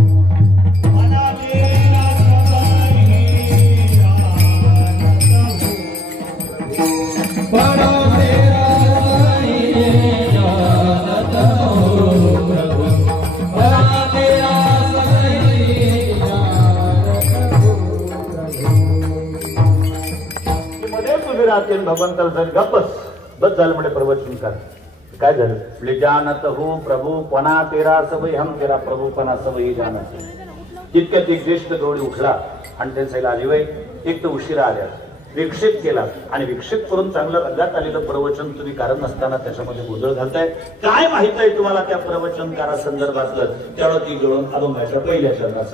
भगवंताला बस झालं म्हणजे प्रवचन कर. काय झालं म्हणजे जानत हो प्रभू पणा तेरा सबई हम तेरा प्रभू पणा सबई जानत. तितक्यात एक ज्येष्ठ गवळी उठला आणि त्यांनी सांगितलं आजीबाई एक तर उशिरा आल्या, विक्षेप केला आणि विक्षेप करून चांगलं रंगात आलेलं प्रवचन तुम्ही कारण नसताना त्याच्यामध्ये गोंधळ घालताय. काय माहित आहे तुम्हाला त्या प्रवचनकारा संदर्भातलं? त्यावेळेला ती गळून अभंगाच्या पहिल्या चरणात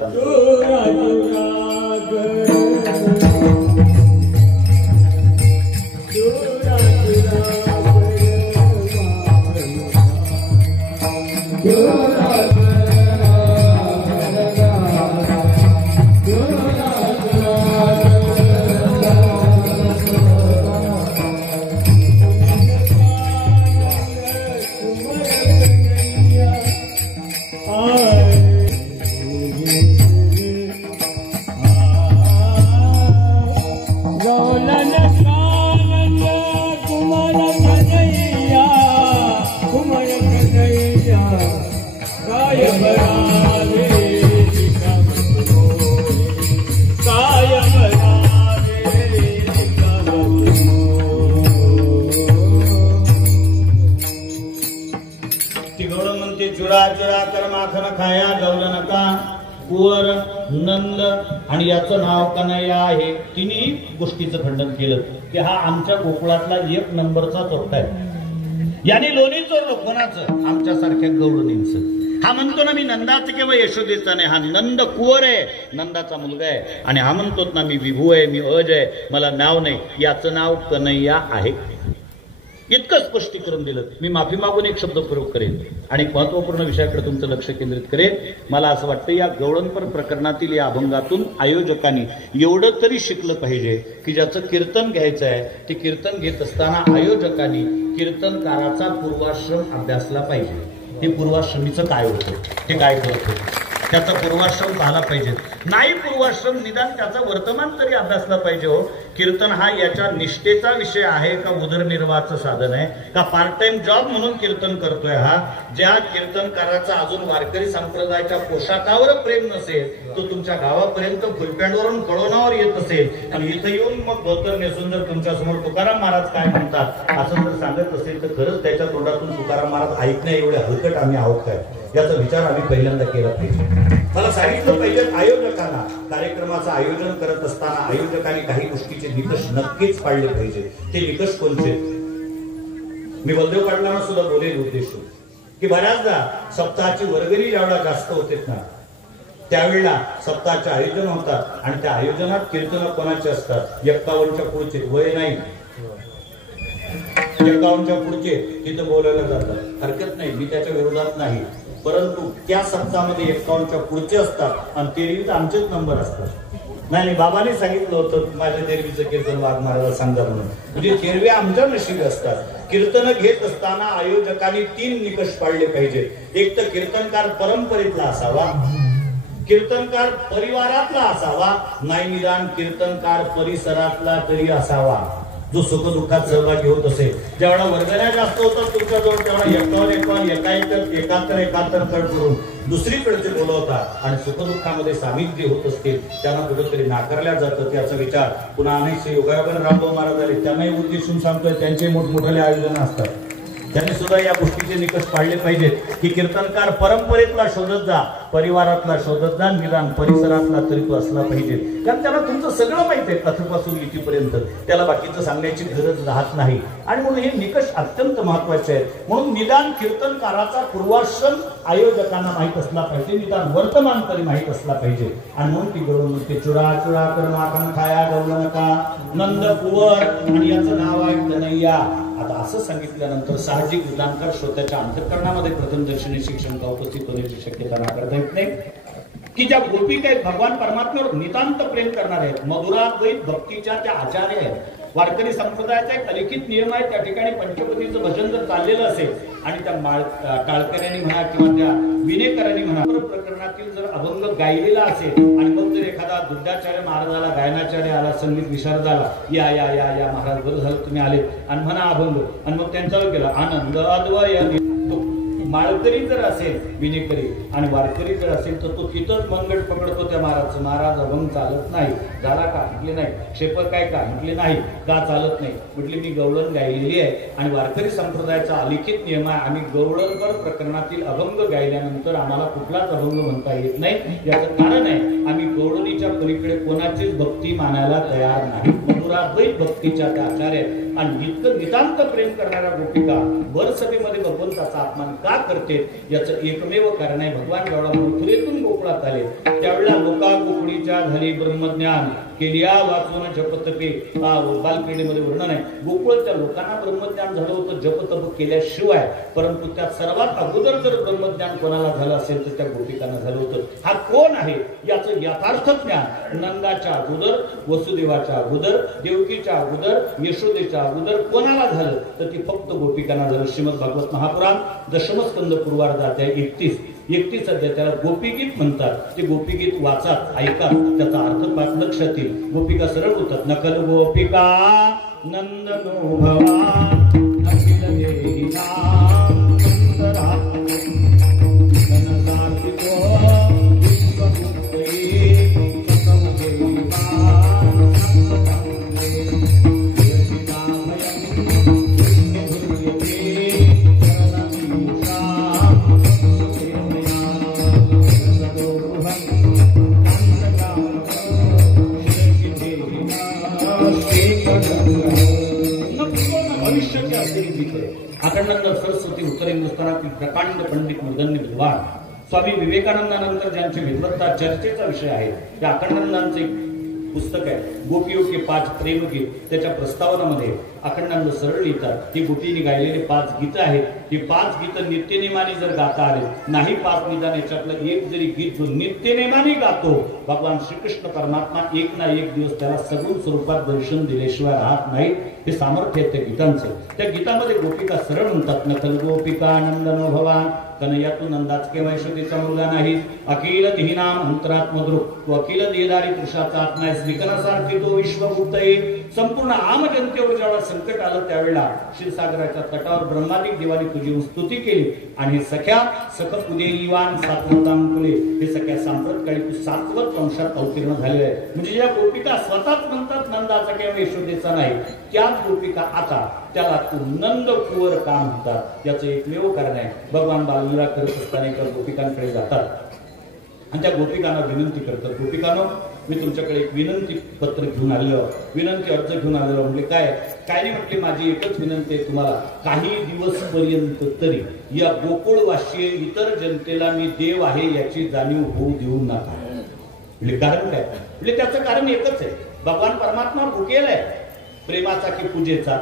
चुरा चुरा कर माखन खाया गवलं नका, कुवर नंद आणि याचं नाव कन्हैया आहे. तिन्ही गोष्टीचं खंडन केलं की हा आमच्या गोकुळातला 1 नंबरचा चोरटा आहे. याने लोणी चोरलं कोणाचं? आमच्यासारख्या गवळणींचं. हा म्हणतो ना मी नंदाचं किंवा यशोदेचा नाही, हा नंद कुवर आहे, नंदाचा मुलगा आहे. आणि हा म्हणतो ना मी विभू आहे, मी अज आहे, मला नाव नाही, याचं नाव कन्हैया आहे. इतकं स्पष्टीकरण दिलं. मी माफी मागून एक शब्द प्रयोग करेन आणि एक महत्वपूर्ण विषयाकडे तुमचं लक्ष केंद्रित करेन. मला असं वाटतं या गवळणपर प्रकरणातील या अभंगातून आयोजकांनी एवढं तरी शिकलं पाहिजे की ज्याचं कीर्तन घ्यायचं आहे ते कीर्तन घेत असताना आयोजकांनी कीर्तनकाराचा पूर्वाश्रम अभ्यासला पाहिजे. हे पूर्वाश्रमीचं काय होतं, हे काय करत होतं, त्याचा पूर्वाश्रम पाहला पाहिजे. नाही पूर्वाश्रम निदान त्याचा वर्तमान तरी अभ्यासला पाहिजे. हो, कीर्तन हा याच्या निष्ठेचा विषय आहे का उदरनिर्वाहाचं साधन आहे का पार्ट टाइम जॉब म्हणून कीर्तन करतोय? हा ज्या कीर्तनकाराचा अजून वारकरी संप्रदायाच्या पोशाखावर प्रेम नसेल तो तुमच्या गावापर्यंत फुलपॅन्टवरून कळवणावर येत असेल आणि इथं येऊन मग धोतर नेसून जर तुमच्या समोर तुकाराम महाराज काय म्हणतात असं जर सांगत असेल तर खरंच त्याच्या तोंडातून तुकाराम महाराज ऐकण्या एवढे हलकट आम्ही आहोत काय, याचा विचार आम्ही पहिल्यांदा केला पाहिजे. मला सांगितलं पाहिजे आयोजकांना कार्यक्रमाचं आयोजन करत असताना आयोजकांनी काही गोष्टीचे निकष नक्कीच पाळले पाहिजे. ते निकष कोणते? मी बलदेव पाटलांना सुद्धा बोलेल उद्देशून की बऱ्याचदा सप्ताहाची वर्गणी जेवढा जास्त होते ना त्यावेळेला सप्ताहाचे आयोजन होतात आणि त्या आयोजनात कीर्तन कोणाचे असतात? 51च्या पुढचे, वय नाही 51च्या पुढचे तिथं बोलायला जातात. हरकत नाही, मी त्याच्या विरोधात नाही, परंतु त्या सप्ताहामध्ये 51च्या पुढचे असतात आणि तेरवीचा आमचेच नंबर असतात. नाही, बाबांनी सांगितलं होतं माझ्या तेरवीचं कीर्तन वाघ महाराज सांगा म्हणून, म्हणजे तेरवी आमच्या नशिबी असतात. कीर्तन घेत असताना आयोजकांनी 3 निकष पाळले पाहिजेत. एक तर कीर्तनकार परंपरेतला असावा, कीर्तनकार परिवारातला असावा, नाही निदान कीर्तनकार परिसरातला तरी असावा जो सुखदुःखात सहभागी होत असेल. जेवढा वर्गण्या जास्त होतात तुमच्याजवळ तेवढा एकाहत्तर तड करून दुसरीकडचे बोलवतात आणि सुखदुःखामध्ये सामिप्य होत असतील त्यांना कुठेतरी नाकारल्या जातं. त्याचा विचार पुन्हा अनेक योगायोगाने रामभाऊ महाराज आले त्यांनाही उद्देशून सांगतोय, त्यांचे मोठमोठाले आयोजन असतात. त्यांनी सुद्धा या गोष्टीचे निकष पाळले पाहिजेत की कीर्तनकार परंपरेतला शोधत जा, परिवारातला शोधत जा, निदान परिसरातला तरी तो असला पाहिजे. कारण त्याला तुमचं सगळं माहिती आहे कथेपासून इथेपर्यंत, त्याला बाकीचं सांगण्याची गरज राहत नाही. आणि म्हणून हे निकष अत्यंत महत्वाचे आहेत. म्हणून निदान कीर्तनकाराचा पूर्वाश्रम आयोजकांना माहित असला पाहिजे, निदान वर्तमान तरी माहित असला पाहिजे. आणि म्हणून ती गवळण म्हणते चुरा चुरा कर माखन खाया गवलं नका, नंद कुवर आणि याचं नाव आहे कन्हैया. आता असं सांगितल्यानंतर साहजिक विधानकार श्रोत्याच्या अंतःकरणामध्ये प्रथम दर्शनी शंका उपस्थित होण्याची शक्यता नाकारता येत नाही की ज्या गोपिका आहेत भगवान परमात्म्यावर नितांत प्रेम करणार आहेत, मधुराद्वैत भक्तीच्या त्या आचार्य आहेत. वारकरी संप्रदायाचा एक अलिखित नियम आहे, त्या ठिकाणी पंचपदीचं भजन जर चाललेलं असेल आणि त्या टाळकऱ्यांनी म्हणा किंवा त्या विनेकरांनी म्हणा प्रकरणातील जर अभंग गायलेला असेल आणि मग जर एखादा दुग्धाचार्य महाराजाला गायनाचार्य आला, संगीत विशारद आला, या या या या महाराज बरं झालं तुम्ही आले आणि म्हणा अभंग आणि मग त्यांच्यावर गेला आनंद अद्वय. माळकरी जर असेल विनेकरी आणि वारकरी जर असेल तर तो तिथंच मनगट पकडतो त्या महाराजचं. महाराज अभंग चालत नाही. झाला का? म्हटले नाही. शेपर काय का? म्हटले नाही. का चालत नाही? म्हटले मी गवळण गायलेली आहे आणि वारकरी संप्रदायाचा अलिखित नियम आहे, आम्ही गवळणपर प्रकरणातील अभंग गायल्यानंतर आम्हाला कुठलाच अभंग म्हणता येत नाही. याचं कारण आहे आम्ही गवळणीच्या पलीकडे कोणाचीच भक्ती मानायला तयार नाही. मधुराद्वैत भक्तीच्या त्या आचार्य आणि इतकं नितांत प्रेम करणाऱ्या गोपिका वरसभेमध्ये भगवंताचा अपमान का करते याचं एकमेव कारण आहे. भगवान जेवढा मथुरेतून गोकुळात आले त्यावेळेला लोका गोकुळीच्या झाली ब्रह्मज्ञान केलिया वाचून जपतपे. बालक्रीडेमध्ये वर्णन आहे. गोकुळच्या लोकांना ब्रह्मज्ञान झालं होतं जपतप केल्याशिवाय, परंतु त्या सर्वात अगोदर जर ब्रह्मज्ञान कोणाला झालं असेल तर त्या गोपिकांना झालं होतं. हा कोण आहे याचं यथार्थ ज्ञान नंदाच्या अगोदर, वसुदेवाच्या अगोदर, देवकीच्या अगोदर, यशोदेच्या अगोदर कोणाला झालं तर ती फक्त गोपिकांना झालं. श्रीमद भागवत महापुराण दशमस्कंद पूर्वार्ध अध्याय 31 अध्याय त्याला गोपीगीत म्हणतात. ते गोपीगीत वाचात, ऐका, त्याचा अर्थ पाठ लक्षात येईल. गोपिका सरळ होतात. नकल गोपिका नंदनो भवा अखिल देही नाम वर्षाची असलेली गीत आहे. अखंडानंद सरस्वती उत्तर हिंदुस्थानातील प्रकांड पंडित मूर्धन्य विद्वान स्वामी विवेकानंदानंतर ज्यांची विद्वत्ता चर्चेचा विषय आहे त्या अखंडानंदांचे पुस्तक आहे गोपियों के 5 प्रेम गीत. त्याच्या प्रस्तावनामध्ये अखंडानंद सरळ लिहितात ही गोपींनी गायलेली 5 गीतं आहेत. ही 5 गीतं नित्यनेमाने जर गाता आले नाही 5 निदान याच्यातलं एक जरी गीत जो नित्यनेमाने गातो भगवान श्रीकृष्ण परमात्मा एक ना एक दिवस त्याला सगुण स्वरूपात दर्शन दिल्याशिवाय राहत नाही. हे सामर्थ्य आहे त्या गीतांचं. त्या गीतामध्ये गोपिका सरळ म्हणतात नकल गोपिका नंदनो भवान कन्हैया तू नंदाच केव्हा यशोदेचा मुलगा नाही. अखिल दिहीनाम अंतरात्मद्रुक तू अखिल देहधारी पुरुषाचा आत्मा आहेस. विकनासारखी तो विश्वगुप्त आहे. संपूर्ण आम जनतेवर जेव्हा संकट आलं त्यावेळेला क्षीरसागराच्या तटावर ब्रह्मादिक देवाने तुझी स्तुती केली आणि सख्या सख उदयीवान सात्वतांकुले हे सख्या सांप्रत काळी तू 7व्या अंशात अवतीर्ण झाले आहे. म्हणजे या गोपिका स्वतःच म्हणतात नंदाचा केव्हा यशोदेचा नाही. त्याच गोपिका आता त्याला तू नंद कुंवर का म्हणतात याचं एकमेव कारण आहे. भगवान बाललीला करत असताना एका गोपिकांकडे जातात आणि त्या गोपिकांना विनंती करतात गोपिकांनो मी तुमच्याकडे एक विनंती पत्र घेऊन आलेलो विनंती अर्ज घेऊन आलेलो. म्हणजे काय काय नाही म्हटले माझी एकच विनंती आहे तुम्हाला काही दिवस पर्यंत तरी या गोकुळवासीय इतर जनतेला मी देव आहे याची जाणीव होऊ देऊ नका. म्हणजे कारण काय म्हणजे त्याचं कारण एकच आहे भगवान परमात्मा भुकेला आहे प्रेमाचा की पूजेचा.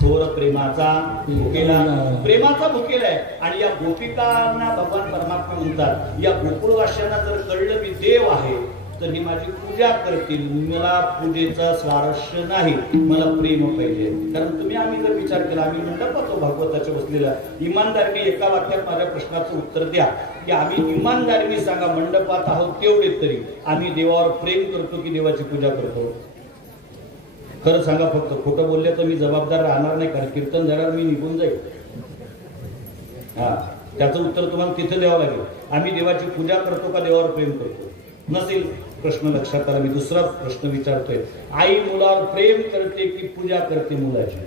थोर प्रेमाचा भुकेला प्रेमाचा भुकेला आहे. आणि या गोपिकांना भगवान परमात्मा म्हणतात या गोकुळवासियांना जर कळलं मी देव आहे तर ही माझी पूजा करतील. मला पूजेचा स्वारस्य नाही मला प्रेम पाहिजे. कारण तुम्ही आम्ही जर विचार केला आम्ही म्हणतात तो भागवताच्या बसलेला इमानदारीने एका वाक्यात माझ्या प्रश्नाचं उत्तर द्या की आम्ही इमानदारीने सांगा मंडपात आहोत तेवढे तरी आम्ही देवावर प्रेम करतो की देवाची पूजा करतो. खरं सांगा फक्त खोटं बोलले तर मी जबाबदार राहणार नाही कारण कीर्तन झाल्यावर मी निघून जाईल. त्याचं उत्तर तुम्हाला तिथे द्यावं लागेल. आम्ही देवाची पूजा करतो का देवावर प्रेम करतो. नसेल प्रश्न लक्षात आला. मी दुसरा प्रश्न विचारतोय आई मुलावर प्रेम करते की पूजा करते मुलाची.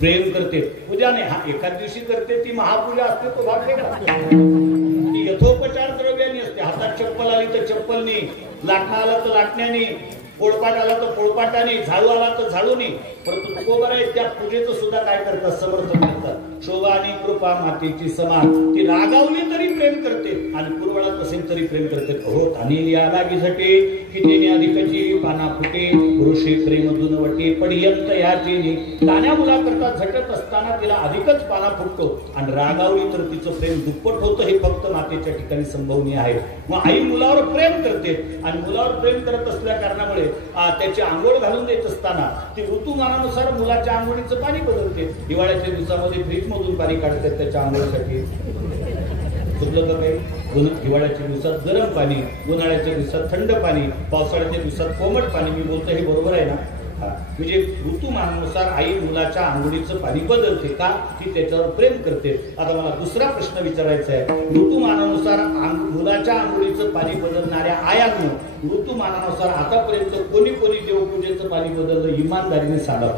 प्रेम करते पूजा नाही. हा एखाद दिवशी करते ती महापूजा असते तो भाग वेगळा. ती यथोपचार द्रव्याने असते. हातात चप्पल आली तर चप्पलनी लाटणं आलं तर लाटण्याने पोळपाट आला तर पोळपाटाने झाडू आला तर झाडूने. परंतु तुकोबर आहे त्या पूजेचं सुद्धा काय करतात समर्थन करतात. शोभा आणि कृपा मातेची समान. ती रागावली तरी प्रेम करते आणि पूर्वळात असेल तरी प्रेम करते. हो तानेली लागी झटे की तेने अधिकची पाना फुटे ऋषी प्रेम दुनवटे पडियंत याचेने. तान्या मुला करता झटत असताना तिला अधिकच पाना फुटतो आणि रागावली तर तिचं प्रेम दुप्पट होतं. हे फक्त मातेच्या ठिकाणी संभवनीय आहे. मग आई मुलावर प्रेम करते आणि मुलावर प्रेम करत असल्या कारणामुळे त्याची आंघोळ घालून देत असताना ती ऋतुमानानुसार मुलाच्या आंघोळीचं पाणी बदलते. हिवाळ्याच्या दिवसामध्ये फ्रीज मधून पाणी काढतात त्याच्या आंघोळीसाठी. चुकलं का काही. हिवाळ्याच्या दिवसात गरम पाणी उन्हाळ्याच्या दिवसात थंड पाणी पावसाळ्याच्या दिवसात कोमट पाणी. मी बोलतो हे बरोबर आहे ना. म्हणजे ऋतुमानानुसार आई मुलाच्या आंघोळीचं पाणी बदलते का ती त्याच्यावर प्रेम करते. आता मला दुसरा प्रश्न विचारायचा आहे ऋतुमानानुसार मुलाच्या आंघोळीचं पाणी बदलणाऱ्या आयांनो ऋतुमानानुसार आतापर्यंत कोणी कोणी देवपूजेचं पाणी बदललं इमानदारीने सांगा.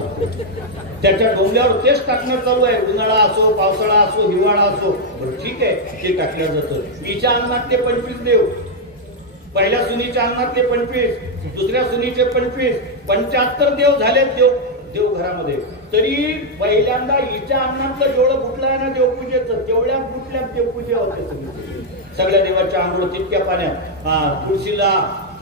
त्याच्या डोंगल्यावर तेच टाकणं चालू आहे. उन्हाळा असो पावसाळा असो हिवाळा असो ठीक आहे ते टाकलं जातं. मीच्या अंगणात ते 25 देव. पहिल्या सुनीच्या अंगणातले 25 दुसऱ्या सुनीचे 25 75 देव झाले देव घरामध्ये. तरी पहिल्यांदा हिच्या अंगणातलं जेवढं फुटलं आहे ना देवपूजेचं तेवढ्या कुठल्या देवपूजा होते. सगळ्या देवाच्या आंघोळ तितक्या पाण्यात. तुळशीला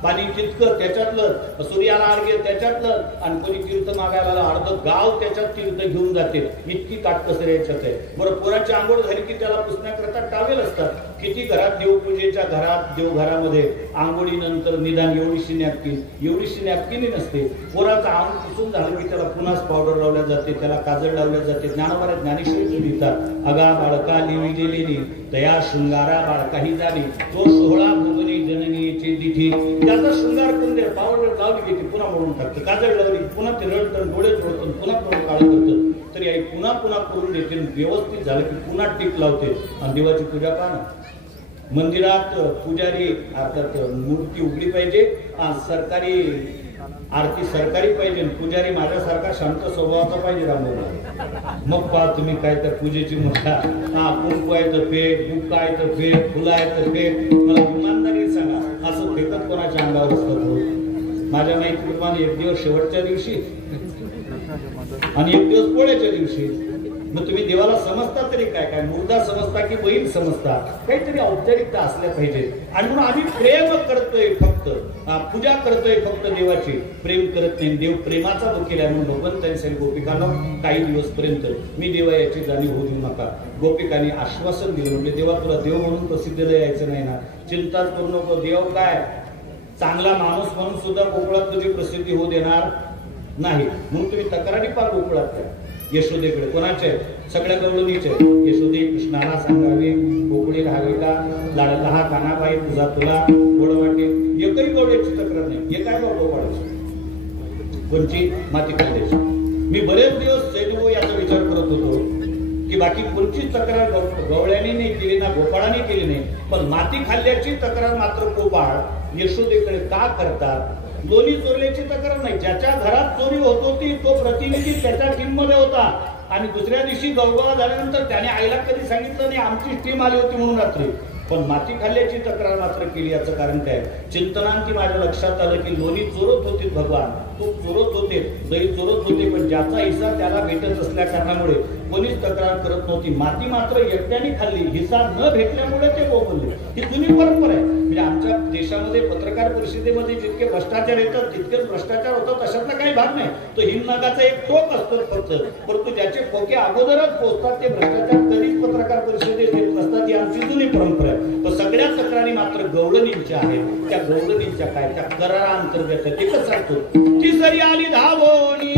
पाणी तितकं त्याच्यातलं सूर्याला अर्घ्य त्याच्यातलं आणि कोणी तीर्थ मागायला अर्ध गाव त्याच्यात तीर्थ घेऊन जाते. इतकी काटकसर याच्यात आहे. बरं पोराची आंघोळ झाली की त्याला पुसण्याकरता टावेल असतात. किती घरात देवपूजेच्या घरात देवघरामध्ये आंघोळीनंतर निदान एवढीशी नॅपकिन नसते. पोराचं अंग पुसून झालं की त्याला पुन्हा पावडर लावल्या जाते त्याला काजळ लावल्या जाते. ज्ञानोबाला ज्ञानेश्वरी लिहितात अगा बाळका लिवी गेलेली तया शृंगारा बाळकाही झाली तो सोहळा भुवनी जननीची दिठी. त्याचा शृंगार करून दे पावडर लावली की पुन्हा म्हणून टाकते. काजळ लावली पुन्हा ते रडतं डोळे चोळतं पुन्हा काळ करतं. तरी आई पुन्हा करून देते. व्यवस्थित झालं की पुन्हा टीप लावते आणि देवाची पूजा पाहणं. मंदिरात पुजारी अर्थात मूर्ती उघडी पाहिजे. सरकारी आरती सरकारी पाहिजे. पुजारी माझ्यासारखा शांत स्वभावाचा पाहिजे. रामोला मग पहा तुम्ही काय तर पूजेची मोठा कुंकू आहे तर फेक बुक्का आहे तर फेक फुलं आहे तर फेक. मला इमानदारी सांगा असं फेकत कोणाच्या अंगावर असतं. माझ्या माहितीप्रमाणे एक दिवस शेवटच्या दिवशी आणि एक दिवस पोळ्याच्या दिवशी. मग तुम्ही देवाला समजता तरी काय काय, मुर्दा समजता की बैल समजता, काहीतरी औपचारिकता असल्या पाहिजे. आणि म्हणून आम्ही प्रेम करतोय फक्त, पूजा करतोय फक्त देवाची, प्रेम करत नाही. देव प्रेमाचा वकील आहे म्हणून भगवंतांनी सांगितलं गोपिकांनो काही दिवस पर्यंत मी देवा याची जाणीव होऊ देऊ नका. गोपिकांनी आश्वासन दिलं, म्हणजे देवा तुला देव म्हणून प्रसिद्धीला यायचं नाही ना, चिंताच करू नको. देव काय चांगला माणूस म्हणून सुद्धा गोकुळात तुझी प्रसिद्धी होऊ देणार नाही. म्हणून तुम्ही तक्रारी पार गोकुळात द्या यशोदेकडे. कोणाचे? सगळ्या गवळणीचे. यशोदे कृष्णाला सांगावे गोकुळी राहावे का, लाडला हा कानाबाई तुझा तुला गोड वाटे. एकही गवळ्याची तक्रार नाही. एकाय गवळो पाडायची कोणची? माती खाल्ल्याची. मी बरेच दिवस जैनभाऊ याचा विचार करत होतो की बाकी कोणतीच तक्रार गवळ्याने नाही केली ना गोपाळाने केली नाही, पण माती खाल्ल्याची तक्रार मात्र गोपाळ यशोदेकडे का करतात? दोन्ही चोरल्याची तक्रार नाही. ज्याच्या घरात चोरी होत होती तो प्रतिनिधी त्याच्या टीम मध्ये होता, आणि दुसऱ्या दिवशी गवगवा झाल्यानंतर त्याने आईला कधी सांगितलं नाही आमची टीम आली होती म्हणून रात्री. पण माती खाल्ल्याची तक्रार मात्र केली. याचं कारण काय? चिंतनांती माझ्या लक्षात आलं की लोणी चोरत होते भगवान, तो चोरत होते, दही चोरत होते, पण ज्याचा हिस्सा त्याला भेटत असल्या कारणामुळे कोणीच तक्रार करत नव्हती. माती मात्र एकट्याने खाल्ली, हिस्सा न भेटल्यामुळे ते बोलले. ही जुनी परंपरा आहे. म्हणजे आमच्या देशामध्ये पत्रकार परिषदेमध्ये जितके भ्रष्टाचार येतात तितकेच भ्रष्टाचार होतात, अशातला काही भाग नाही. तो हिमनगाचा एक टोक असतो फक्त, परंतु ज्याचे खोके अगोदरच पोहोचतात ते भ्रष्टाचार कधीच पत्रकार परिषदेत येत नसतात. ही आमची जुनी परंपरा आहे. तर सगळ्या तक्रारी मात्र गवळणींच्या आहेत. त्या गवळणींच्या काय? त्या कराराअंतर्गत ते कसं सांगतो? ती सरी आली धावोनी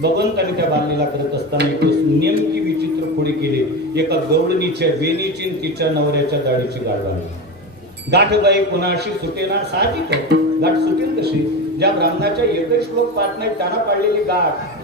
भगवंताने त्या बाललीला करत असताना एक नेमकी विचित्र खोडी केली. एका गवळणीच्या वेणीची तिच्या नवऱ्याच्या दाढीची गाठ बांधली. गाठबाई कोणाशी सुटेना? साहजिक आहे, गाठ सुटेल कशी? ज्या ब्राह्मणाच्या एकही श्लोक पाठ नाही त्यांना पाडलेली गाठ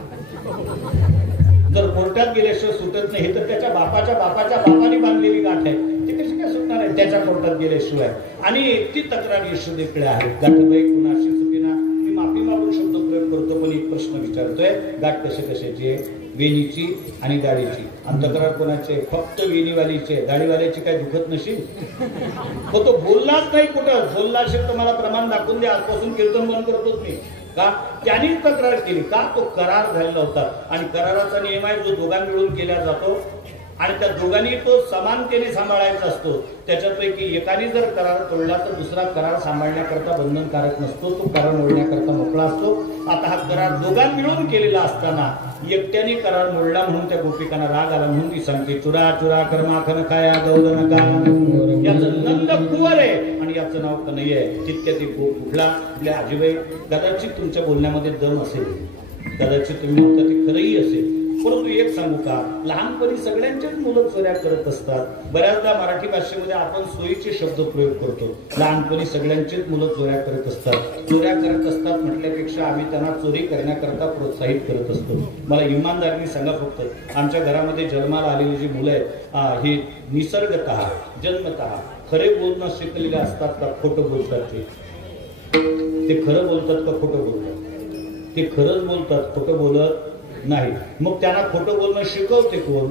जर कोर्टात गेल्याशिवाय सुटत नाही, तर त्याच्या बापाच्या बापाने बांधलेली गाठ आहे, ती कशी काय सुटणार आहे त्याच्या कोर्टात गेल्याशिवाय? आणि ती तक्रार यशोदेकडे आहे. गाठबाई कोणाशी सुटेना. मी माफी मागून शब्द प्रयोग करतो, पण एक प्रश्न विचारतोय. गाठ कशाची? वेणीची आणि दाढीची. आणि तक्रार कोणाची? फक्त वेणीवालीची. दाढीवाल्याची काय दुखत नशील? हो, तो बोललाच नाही. कुठं बोलला असेल तर मला प्रमाण दाखवून दे, आजपासून कीर्तन बंद करतोच मी. का? त्यांनीच तक्रार केली. का? तो करार झालेला होता, आणि कराराचा नियम आहे जो दोघांनी मिळून केला जातो, आणि त्या दोघांनी तो समानतेने सांभाळायचा असतो. त्याच्यापैकी एकाने जर करार तोडला तर दुसरा करार सांभाळण्याकरता बंधनकारक नसतो, तो करार मोडण्याकरता मोकळा असतो. आता हा करार दोघांनी मिळून केलेला असताना एकट्याने करार मोडला म्हणून त्या गोपिकांना राग आला. म्हणून ती सांगते चुरा चुरा कर्माखन खाया गौदन का. याचं नंद कुंवर आहे आणि याचं नाव कन्हैया आहे. तितक्या ती कुठला आपल्या आजीबाई, कदाचित तुमच्या बोलण्यामध्ये दम असेल, कदाचित तुम्ही म्हणता ते खरंही असेल, परंतु एक सांगू का, लहानपणी सगळ्यांच्याच मुलं चोऱ्या करत असतात. बऱ्याचदा मराठी भाषेमध्ये आपण सोयीचे शब्द प्रयोग करतो. लहानपणी सगळ्यांचेच मुलं चोऱ्या करत असतात. चोऱ्या करत असतात म्हटल्यापेक्षा आम्ही त्यांना चोरी करण्याकरता प्रोत्साहित करत असतो. मला इमानदारीने सांगा, फक्त आमच्या घरामध्ये जन्माला आलेली जी मुलं आहेत ही निसर्गतः जन्मतः खरे बोलणं शिकलेले असतात का खोटं बोलतात? ते खरं बोलतात का खोटं बोलतात? ते खरंच बोलतात, खोटं बोलत नाही. मग त्यांना खोटं बोलणं शिकवते कोण?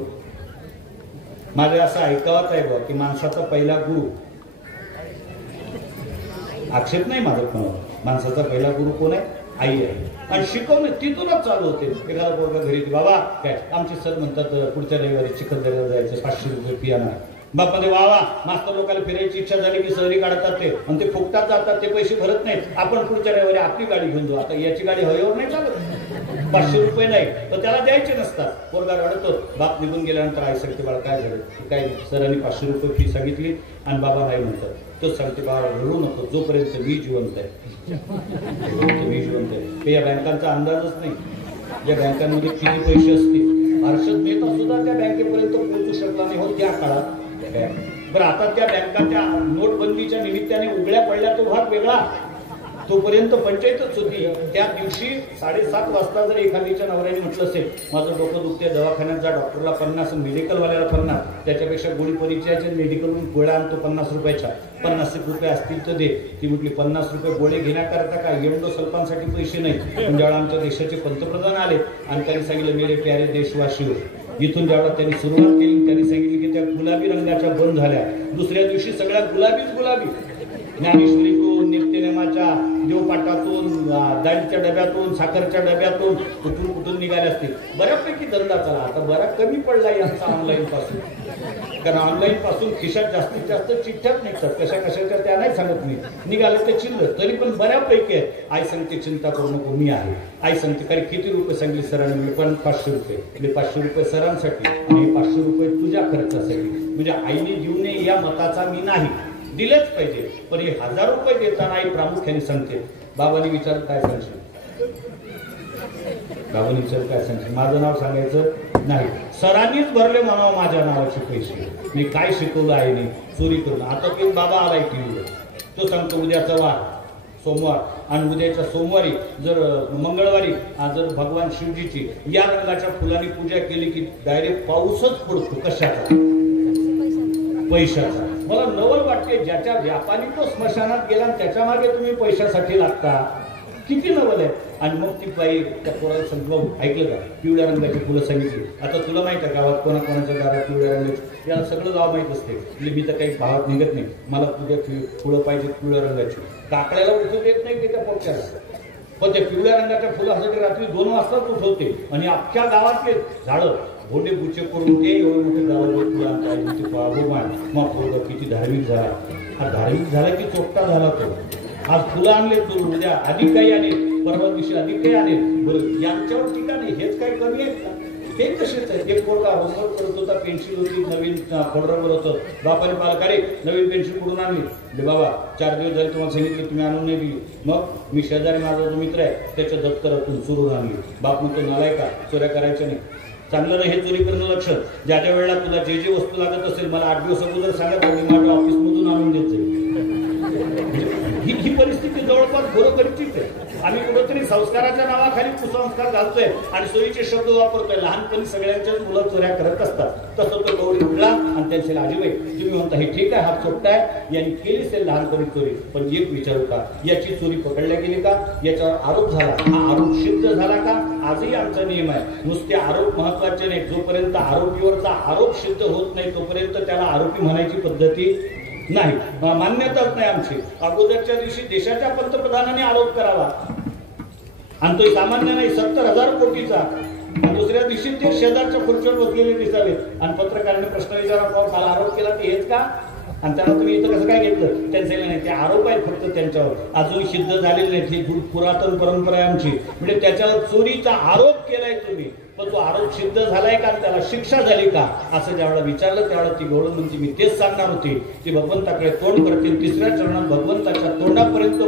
माझे असं ऐकावत आहे बघ की माणसाचा पहिला गुरु, आक्षेप नाही माझं कोणावर, माणसाचा पहिला गुरु कोण आहे? आई आहे. आणि शिकवणे तिथूनच चालू होते. एखादा पोरगा घरी, बाबा काय आमचे सर म्हणतात पुढच्या रविवारी चिखलदऱ्याला जायचं, 500 रुपये फी आणा. बापामध्ये वा मास्तर लोकांना फिरायची इच्छा झाली की सहली काढतात ते आणि ते फुकटात जातात, ते पैसे भरत नाहीत. आपण पुढच्या रविवारी आपली गाडी घेऊन जाऊ. आता याची गाडी हवेवर नाही चालत, 500 रुपये नाही तर त्याला द्यायचे नसतात. पोरगा रडतो. बाप निघून गेल्यानंतर आई सांगते बाळा काय झालं, काय सरांनी 500 रुपये फी सांगितली आणि बाबा नाही म्हणतात. तो सांगते बाबा रडू नको, जोपर्यंत मी जिवंत आहे मी जिवंत आहे. या बँकांचा अंदाजच नाही, या बँकांमध्ये किती पैसे असतील. हर्षद मेहता सुद्धा त्या बँकेपर्यंत पोहोचू शकला नाही हो त्या काळात. बरं आता त्या बँकाच्या नोटबंदीच्या निमित्ताने उघड्या पडल्या तो भाग वेगळा, तोपर्यंत पंचायतच होती. त्या दिवशी 7:30 वाजता जर एखाद्याच्या नवऱ्याने म्हटलं असेल माझं डोकं दुखते दवाखान्यात जा, डॉक्टरला 50, मेडिकलवाल्याला 50, त्याच्यापेक्षा गोळी परिचयाच्या मेडिकलवरून गोळ्या आणतो 50 रुपयाच्या, 50 रुपये असतील तर दे. ती म्हटली 50 रुपये गोळे घेण्याकरता काय एंडोसल्फानसाठी पैसे नाही. पण ज्यावेळेला आमच्या देशाचे पंतप्रधान आले आणि त्यांनी सांगितलं मेरे प्यारे देशवासी, इथून ज्यावेळेला त्यांनी सुरुवात केली त्यांनी सांगितली की त्या गुलाबी रंगाच्या बंद झाल्या. दुसऱ्या दिवशी सगळ्या गुलाबीच गुलाबी. ज्ञानेश्वरीतून, नित्यनेमाच्या देवपाठातून, डाळीच्या डब्यातून, साखरच्या डब्यातून कुठून कुठून निघाले असतील. बऱ्यापैकी धंदा चाला. आता बरा कमी पडला यांचा ऑनलाईन पासून, कारण ऑनलाईन पासून खिशात जास्तीत जास्त चिठ्ठ्याच निघतात, कशा कशाच्या त्या नाही सांगत मी, निघाले ते चिल्लर तरी पण बऱ्यापैकी आहे. आई सांगते चिंता करू नको मी आहे. आई सांगते कारण किती रुपये सांगले सरांनी, मी पण 500 रुपये. म्हणजे 500 रुपये सरांसाठी आणि 500 रुपये तुझ्या खर्चासाठी. म्हणजे आईने देऊ नये या मताचा मी नाही, दिलेच पाहिजे. पण हे 1000 रुपये देताना आई प्रामुख्याने सांगते बाबांनी विचार काय सांगशील, बाबांनी विचार काय सांगशील, माझं नाव सांगायचं नाही. सरांनीच भरले म्हणावं माझ्या नावाचे पैसे, मी काय शिकवलं आहे नाही चोरी करून. आता ते बाबा आलाय टीव्हीवर, तो सांगतो उद्याचा वार सोमवार आणि उद्याच्या सोमवारी जर मंगळवारी जर भगवान शिवजीची या रंगाच्या फुलांनी पूजा केली की डायरेक्ट पाऊसच पडतो. कशाचा? पैशाचा. मला नवल वाटते ज्याच्या व्यापारी तो स्मशानात गेला आणि त्याच्या मागे तुम्ही पैशासाठी लागता, किती नवल आहे. आणि मग ती बाई त्या पोराला सांगितलं ऐकलं का पिवळ्या रंगाची फुलं सांगितली. आता तुला माहित आहे गावात कोणाकोणाच्या दारात पिवळ्या रंगाची, याला सगळं गाव माहित असते. म्हणजे मी तर काही भावात निघत नाही, मला तुझ्या फुलं पाहिजे पिवळ्या रंगाची. काकड्याला उठू देत नाही ते त्या पोट्याला, पण त्या पिवळ्या रंगाच्या फुलासाठी रात्री 2 वाजताच उठवते. आणि अख्ख्या गावातले झाडं भोंडे बुचे करून ते एवढे मोठे गावात मग किती धार्मिक झाला. हा धार्मिक झाला की चोपटा झाला तो. आज फुलं आणले तो उद्या अधिक काही आले, परवा दिवशी अधिक काही आले. बरं यांच्यावर टीका नाही, हेच काही कमी आहेत का? हे कसेच आहे. एक पोरगा होमवर्क करत होता, पेन्सिल होती नवीन फोल्डरवर होतं. बापाने पालकाने नवीन पेन्सिल कुठून आणली? बाबा 4 दिवस झाले तुम्हाला सांगितलं तुम्ही आणून नाही दिली. मग मी शेजारी माझा जो मित्र आहे त्याच्या दप्तरातून चोरून आणली. बाप म्हणतो नालाय का चोऱ्या करायच्या नाही. चांगलं नाही हे चोरी करणं लक्ष. ज्या ज्या वेळेला तुला जे जे वस्तू लागत असेल मला 8 दिवस अगोदर सांगत मी माझ्या ऑफिसमधून आणून देत जाईल. ही परिस्थिती जवळपास बरोबरीचीच आहे. आम्ही कुठेतरी संस्काराच्या नावाखाली कुसंस्कार घालतोय आणि सोयीचे शब्द वापरतोय. लहानपणी सगळ्यांच्याच मुलं चोऱ्या करत असतात. तसं तो गौरी उठला आणि त्यांचे आजीबाई तुम्ही म्हणता हे ठीक आहे, हा चोपटा आहे, यांनी केली असेल लहानपणी चोरी, पण एक विचारू का याची चोरी पकडल्या गेली का, याच्यावर आरोप झाला, हा आरोप सिद्ध झाला का? आजही आमचा नियम आहे नुसते आरोप महत्वाचे नाही, जोपर्यंत आरोपीवरचा आरोप सिद्ध होत नाही तोपर्यंत त्याला आरोपी म्हणायची पद्धती नाही, मान्यताच नाही आमची. अगोदरच्या दिवशी देशाच्या पंतप्रधानाने आरोप करावा आणि तो सामान्य नाही 70,000 कोटीचा. दुसऱ्या दिवशी ते शेजारच्या खुर्चीवर बसलेले दिसावेत आणि पत्रकारांनी प्रश्न विचारा मला आरोप केला ते हेच का, आणि त्यांना तुम्ही इथं कसं काय घेतलं? त्यांचं नाही, ते आरोप आहेत फक्त त्यांच्यावर, अजून सिद्ध झालेले नाही. ही पुरातन परंपरा आहे आमची. म्हणजे त्याच्यावर चोरीचा आरोप केलाय तुम्ही, पण तो आरोप सिद्ध झालाय का, त्याला शिक्षा झाली का, असं ज्यावेळेला विचारलं त्यावेळेला ती गौरव म्हणते मी तेच सांगणार होती. ती भगवंताकडे तोंड करतील. 3ऱ्या चरणात भगवंताच्या तोंडापर्यंत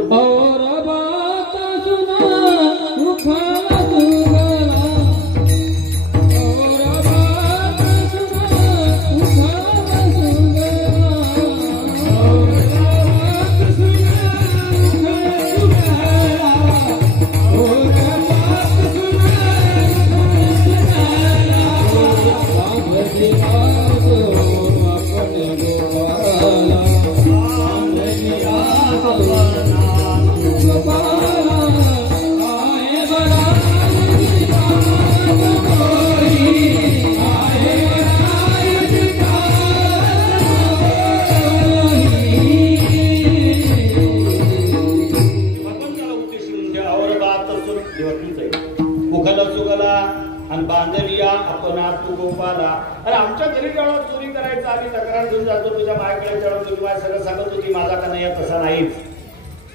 आमच्या घरी जेव्हा चोरी करायचं आम्ही तक्रार घेऊन जातो तुझ्या मायाकडे चढून तुझी माय सगळं सांगत होती माझा का नाही तसा नाहीच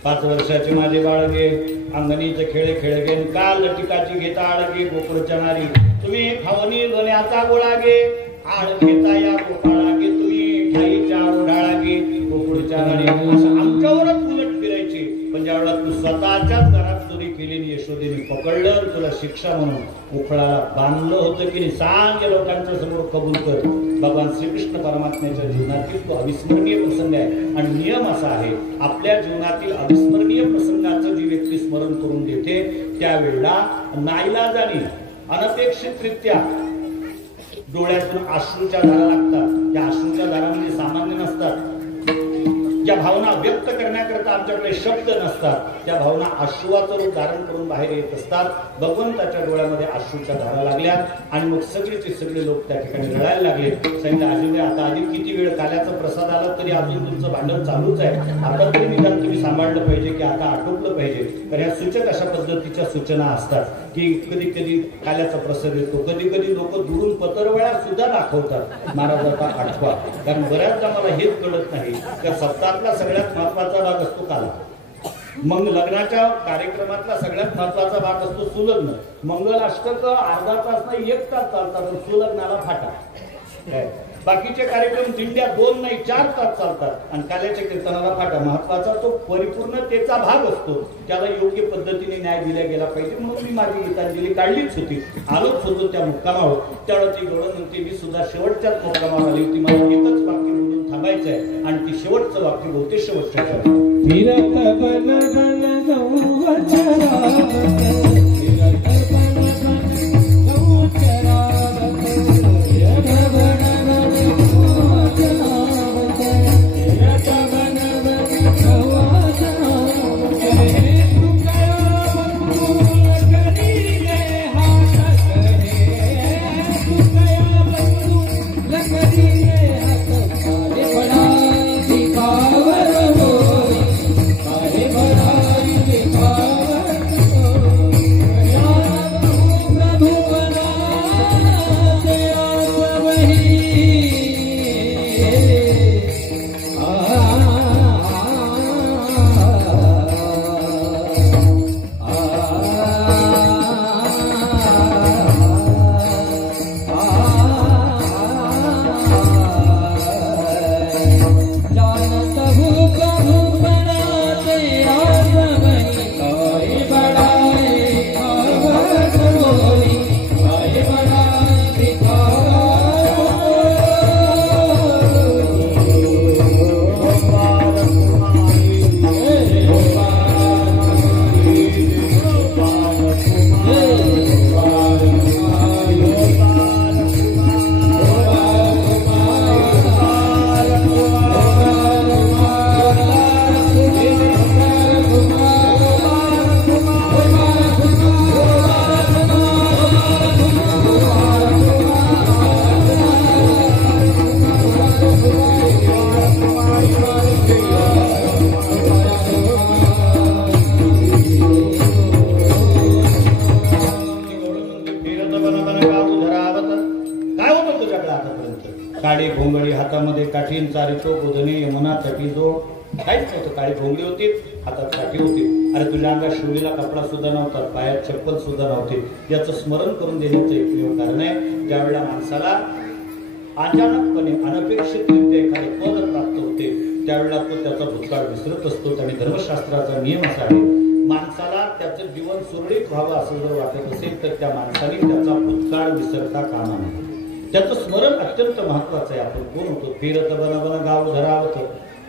5 वर्षाचे माझे बाळगे अंगणीचे खेळ खेळगे काल टिकाची घेता आळगे गोकुळच्या नारी तुम्ही खावणी लोण्याचा गोळा गे आळ घेता या गोपाळागे तुम्ही ठाईच्या ओढाळागे गोकुळच्या नारी असं आमच्यावरच उलट फिरायचे पण ज्यावेळेला तू स्वतःच्याच घरात चोरी केलेली यशोदेने पकडलं तुला शिक्षा म्हणून उखळाला बांधलं होतं की नाही सांग या लोकांच्या समोर कबूल कर भगवान श्रीकृष्ण परमात्म्याच्या जीवनातील तो अविस्मरणीय प्रसंग आहे आणि नियम असा आहे आपल्या जीवनातील अविस्मरणीय प्रसंगाचं जी व्यक्ती स्मरण करून देते त्यावेळेला नाईलाजाने अनपेक्षितरित्या डोळ्यातून अश्रूच्या धारा लागतात त्या अश्रूच्या धारा म्हणजे सामान्य नसतात ज्या भावना व्यक्त करण्याकरता आमच्याकडे शब्द नसतात त्या भावना अश्रुवाचं रूप धारण करून बाहेर येत असतात भगवंताच्या डोळ्यामध्ये अश्रूच्या धारा लागल्या आणि मग सगळेचे सगळे लोक त्या ठिकाणी रडायला लागले सांगितलं अजून आता आधी किती वेळ काल्याचा प्रसाद आला तरी अजून तुमचं भांडण चालूच आहे आता तरी निदान तुम्ही सांभाळलं पाहिजे की आता आटोपलं पाहिजे तर ह्या सूचक अशा पद्धतीच्या सूचना असतात की कधी कधी काल्याचा प्रसाद येतो कधी कधी लोक दुरून पत्रवळ्या सुद्धा दाखवतात महाराजाचा आठवा कारण बऱ्याचदा मला हेच कळत नाही तर सप्ताहातला सगळ्यात महत्वाचा भाग असतो काला मग लग्नाच्या कार्यक्रमातला सगळ्यात महत्वाचा भाग असतो सुलग्न मंगल अष्टक अर्धा तास नाही 1 तास चालतात सुलग्नाला फाटा बाकीचे कार्यक्रम दिंड्या 2 नाही 4 तास चालतात आणि काल्याच्या कीर्तनाला फाटा महत्वाचा तो परिपूर्णतेचा भाग असतो त्याला योग्य पद्धतीने न्याय दिला गेला पाहिजे म्हणून मी माझी गीतांजली काढलीच होती आलोच होतो त्या मुक्कामावर त्यावेळेला ती गवळण म्हणते मी सुद्धा शेवटच्याच मुक्कामावर आली होती मला एकच वाक्य बोलून थांबायचं आहे आणि ती शेवटचं वाक्य बोलते शेवटच्या काळी भोंगडी हातामध्ये काठी चारितो गोधने यमुना तटी जो काहीच नव्हतं काळी भोंगडी होती हातात काठी होती अरे तुझ्या अंगात शिवलेला कपडा सुद्धा नव्हता पायात चप्पल सुद्धा नव्हते याचं स्मरण करून देण्याचं एकमेव कारण आहे ज्यावेळेला माणसाला अचानकपणे अनपेक्षितरित्या एखादे पद प्राप्त होते त्यावेळेला तो त्याचा भूतकाळ विसरत असतो आणि धर्मशास्त्राचा नियम असा आहे माणसाला त्याचं जीवन सुरळीत व्हावं असं जर वाटत असेल तर त्या माणसाने त्याचा भूतकाळ विसरता कामा नये त्याचं स्मरण अत्यंत महत्वाचं आहे आपण कोण होतो फिरत बन बन गाव धरावत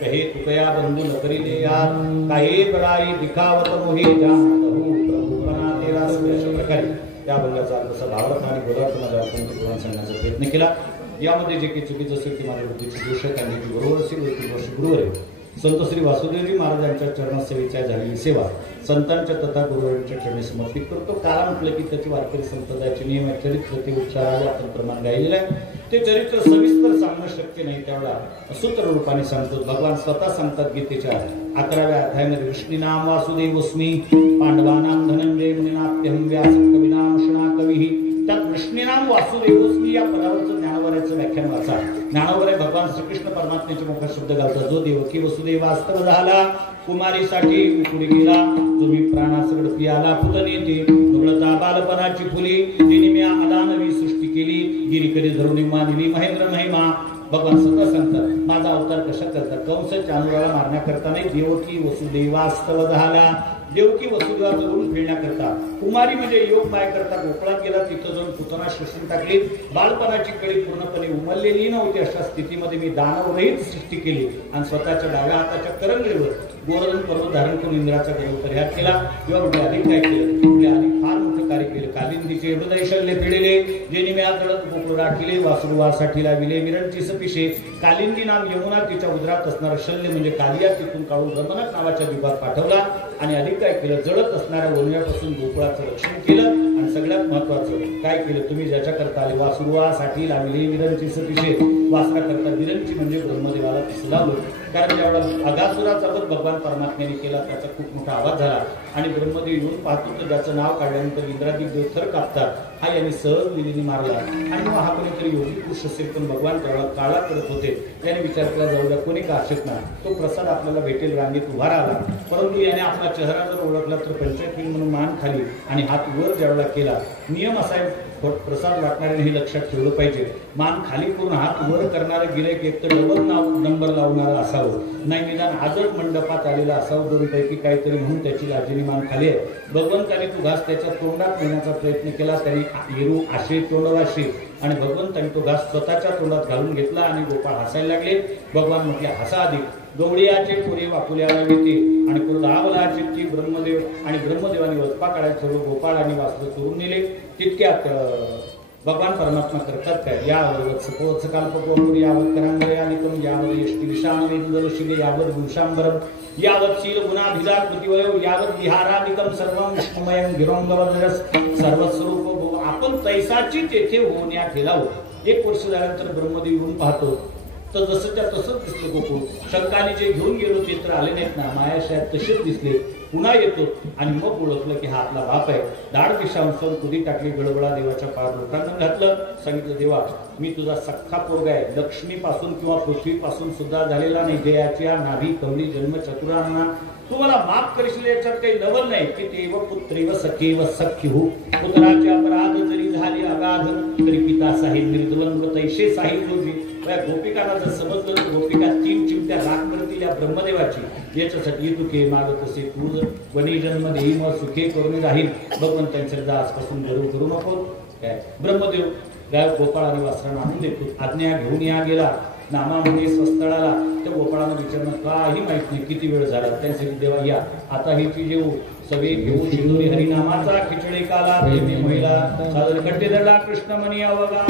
कहे तुकया बंधू न करीले यार काही बडाई दिखावत मोहे जानत हो प्रभू बना तेरा अशा प्रकारे या भंगाचा अर्थ भावार्थ आणि गोदार्थमध्ये आपण तुम्हाला सांगण्याचा प्रयत्न केला यामध्ये जे काही चुकीचं असेल ते माझ्या बुद्धीची दोषक आणि ती बरोबर असेल ती वर्ष गुरुवर आहे संत श्री वासुदेवजी महाराजांच्या चरणसेवेच्या झालेली सेवा संतांच्या तथा गुरुवांच्या चरणी समर्पित करतो काळ म्हटलं की त्याची वारकरी संप्रदायाचे नियम आहे चरित्र ते उच्चारावे आपण प्रमाण गायलेलं आहे ते चरित्र सविस्तर सांगणं शक्य नाही त्यावेळेला सूत्र रूपाने सांगतो भगवान स्वतः सांगतात गीतेच्या 11व्या अध्यायामध्ये विष्णुनाम वासुदेवस्मी पांडवानाम धनंजय मुनिनाप्यहं व्यास कविनाम शृणा कविः त्यात विष्णुनाम वासुदेवस्मी या पदावरचं ज्ञान ज्ञानोबराचं व्याख्यान वाचा. ज्ञानोबराय भगवान श्रीकृष्ण परमात्म्याचे मुख शब्द घालतात. जो देवकी वसुदेव वास्तव झाला कुमारीसाठी पुढे गेला, जो मी प्राणासगड पियाला पुतने ते दुर्लता बालपणाची फुली, जिने मी आदानवी सृष्टी केली, गिरीकडे धरून मानली महेंद्र महिमा. भगवान स्वतः सांगतात माझा अवतार कशा करता, कंस चांदुराला मारण्याकरता नाही, देवकी वसुदेवास्तव झाला, देवकी वसुदेवाचं गुण फिरण्याकरता. कुमारी म्हणजे योग माय करता गोकुळात गेला, तिथं जाऊन पुतना शोषून टाकली, बालपणाची कळी पूर्णपणे उमललेली नव्हती, अशा स्थितीमध्ये मी दानवरहित सृष्टी केली आणि स्वतःच्या डाव्या हाताच्या करंगळीवर गोवर्धन पर्वत धारण करून इंद्राचा गर्व परिहार केला. किंवा अधिक काय केलं, अधिक फार मोठं कार्य केलं. कालिंदीचे हृदय शल्य पिढेले, जेणे मी आदळत गोकुळ राखिले, वासुदेवासाठी लाविले विरंची सपिशे. कालिंदी नाम यमुना, तिच्या उदरात असणारं शल्य म्हणजे कालिया तिथून काढून रमणक नावाच्या द्वीपात पाठवला आणि अधिक काय केलं, जळत असणाऱ्या वनव्यापासून गोकुळाचं रक्षण केलं. आणि सगळ्यात महत्वाचं काय केलं, तुम्ही ज्याच्या करता आले वासुदेवासाठी लाविले विरंची सपिशे. वासरा करता विरंची म्हणजे ब्रह्मदेवाला पिसलावलं, कारण जेवढा अगासुराचा वध भगवान परमात्म्याने केला त्याचा खूप मोठा आवाज झाला आणि ब्रह्मदेव येऊन पाहतो तर ज्याचं नाव काढल्यानंतर इंद्रादी देव थर कापतात. हा यांनी सहज विलीने मारला आणि मग हा कोणीतरी योगी पुरुष असेल पण भगवान काळा करत होते. त्याने विचार केला जाऊ द्या, कोणी का असेल ना, तो प्रसाद आपल्याला भेटेल, रांगेत उभा राहिला. परंतु याने आपला चेहरा जर ओळखला तर पंचायत म्हणून मान खाली आणि हात वर जेवढा केला. नियम असा आहे, प्रसाद वाटणाऱ्याने हे लक्षात ठेवलं पाहिजे, मान खाली करून हात वर करणारे गिराईक एक तर डबल नंबर लावणारा असावं, नाही निदान आदर मंडपात आलेला असावं, दोन पैकी काहीतरी म्हणून त्याची लाजणी मान खाली आहे. भगवंताने तो घास त्याच्या तोंडात नेण्याचा प्रयत्न केला, त्याने येरू आशे तोंडवाशी आणि भगवंताने तो घास स्वतःच्या तोंडात घालून घेतला आणि गोपाळ हसायला लागले. भगवान म्हटले हसा अधिक, गवळीयाचे पुरे वाकुल्याला येते आणि क्रोधावला चित्ती ब्रह्मदेव आणि ब्रह्मदेवाने वचपा काढायला सर्व गोपाळ आणि वास्त्र चोरून नेले. तितक्यात भगवान परमात्मा करतात काय, यावत सपोच काल्पकोर यावत करांगयानिकम यावत यष्टी विषाणवेंदशिले यावत भूषांबरम यावत शील गुणाभिजा कृतिवयो यावत विहारादिकम सर्वं विष्णुमयं गिरोंगवदरस सर्वस्वरूप आपण तैसाची तेथे होण्या ठेलावं. 1 वर्ष झाल्यानंतर ब्रह्मदेव येऊन पाहतो तर जसंच्या तसंच दिसले गोकुळ. शंकाने जे घेऊन गेलो ते तर आले नाहीत ना, मायाशात तसेच दिसले. पुन्हा येतो आणि मग ओळखलं की हा आपला बाप आहे. दाढ दिशांसर कुदी टाकली, गडबडा देवाच्या पार लोकांना घातलं. सांगितलं देवा मी तुझा सख्खा पोरगा आहे, लक्ष्मीपासून किंवा पृथ्वीपासून सुद्धा झालेला नाही, जयाची नाभी कवली जन्म चतुरांना तू मला माफ करशील याच्यात काही नवल नाही. की तेव पुत्रेव सखेव सख्य हो, पुत्राचे अपराध जरी झाले अगाध तरी पिता साहेब निर्दुलंग तैशे साहेब जोगी. गोपिकांना जर समजलं तर गोपिका 3 चिमट्या राग करतील या ब्रह्मदेवाची. याच्यासाठी तू के मागत असे तू वनी जन्म देई मग सुखे करून राहील. भगवंतांच्या आजपासून गरव करू नको. काय ब्रह्मदेव गाय गोपाळ आणि वासरांना आणून देतो. आज्ञा घेऊन या गेला नामामध्ये स्वस्थळाला. त्या गोपाळानं विचारणं काही माहित नाही किती वेळ झाला. त्यांसाठी देवा या आता ही ती जेऊ सगळे घेऊन शिंदोरी हरिनामाचा खिचडी काला प्रेमी महिला सादर कट्टे दडा कृष्णमणी अवगा.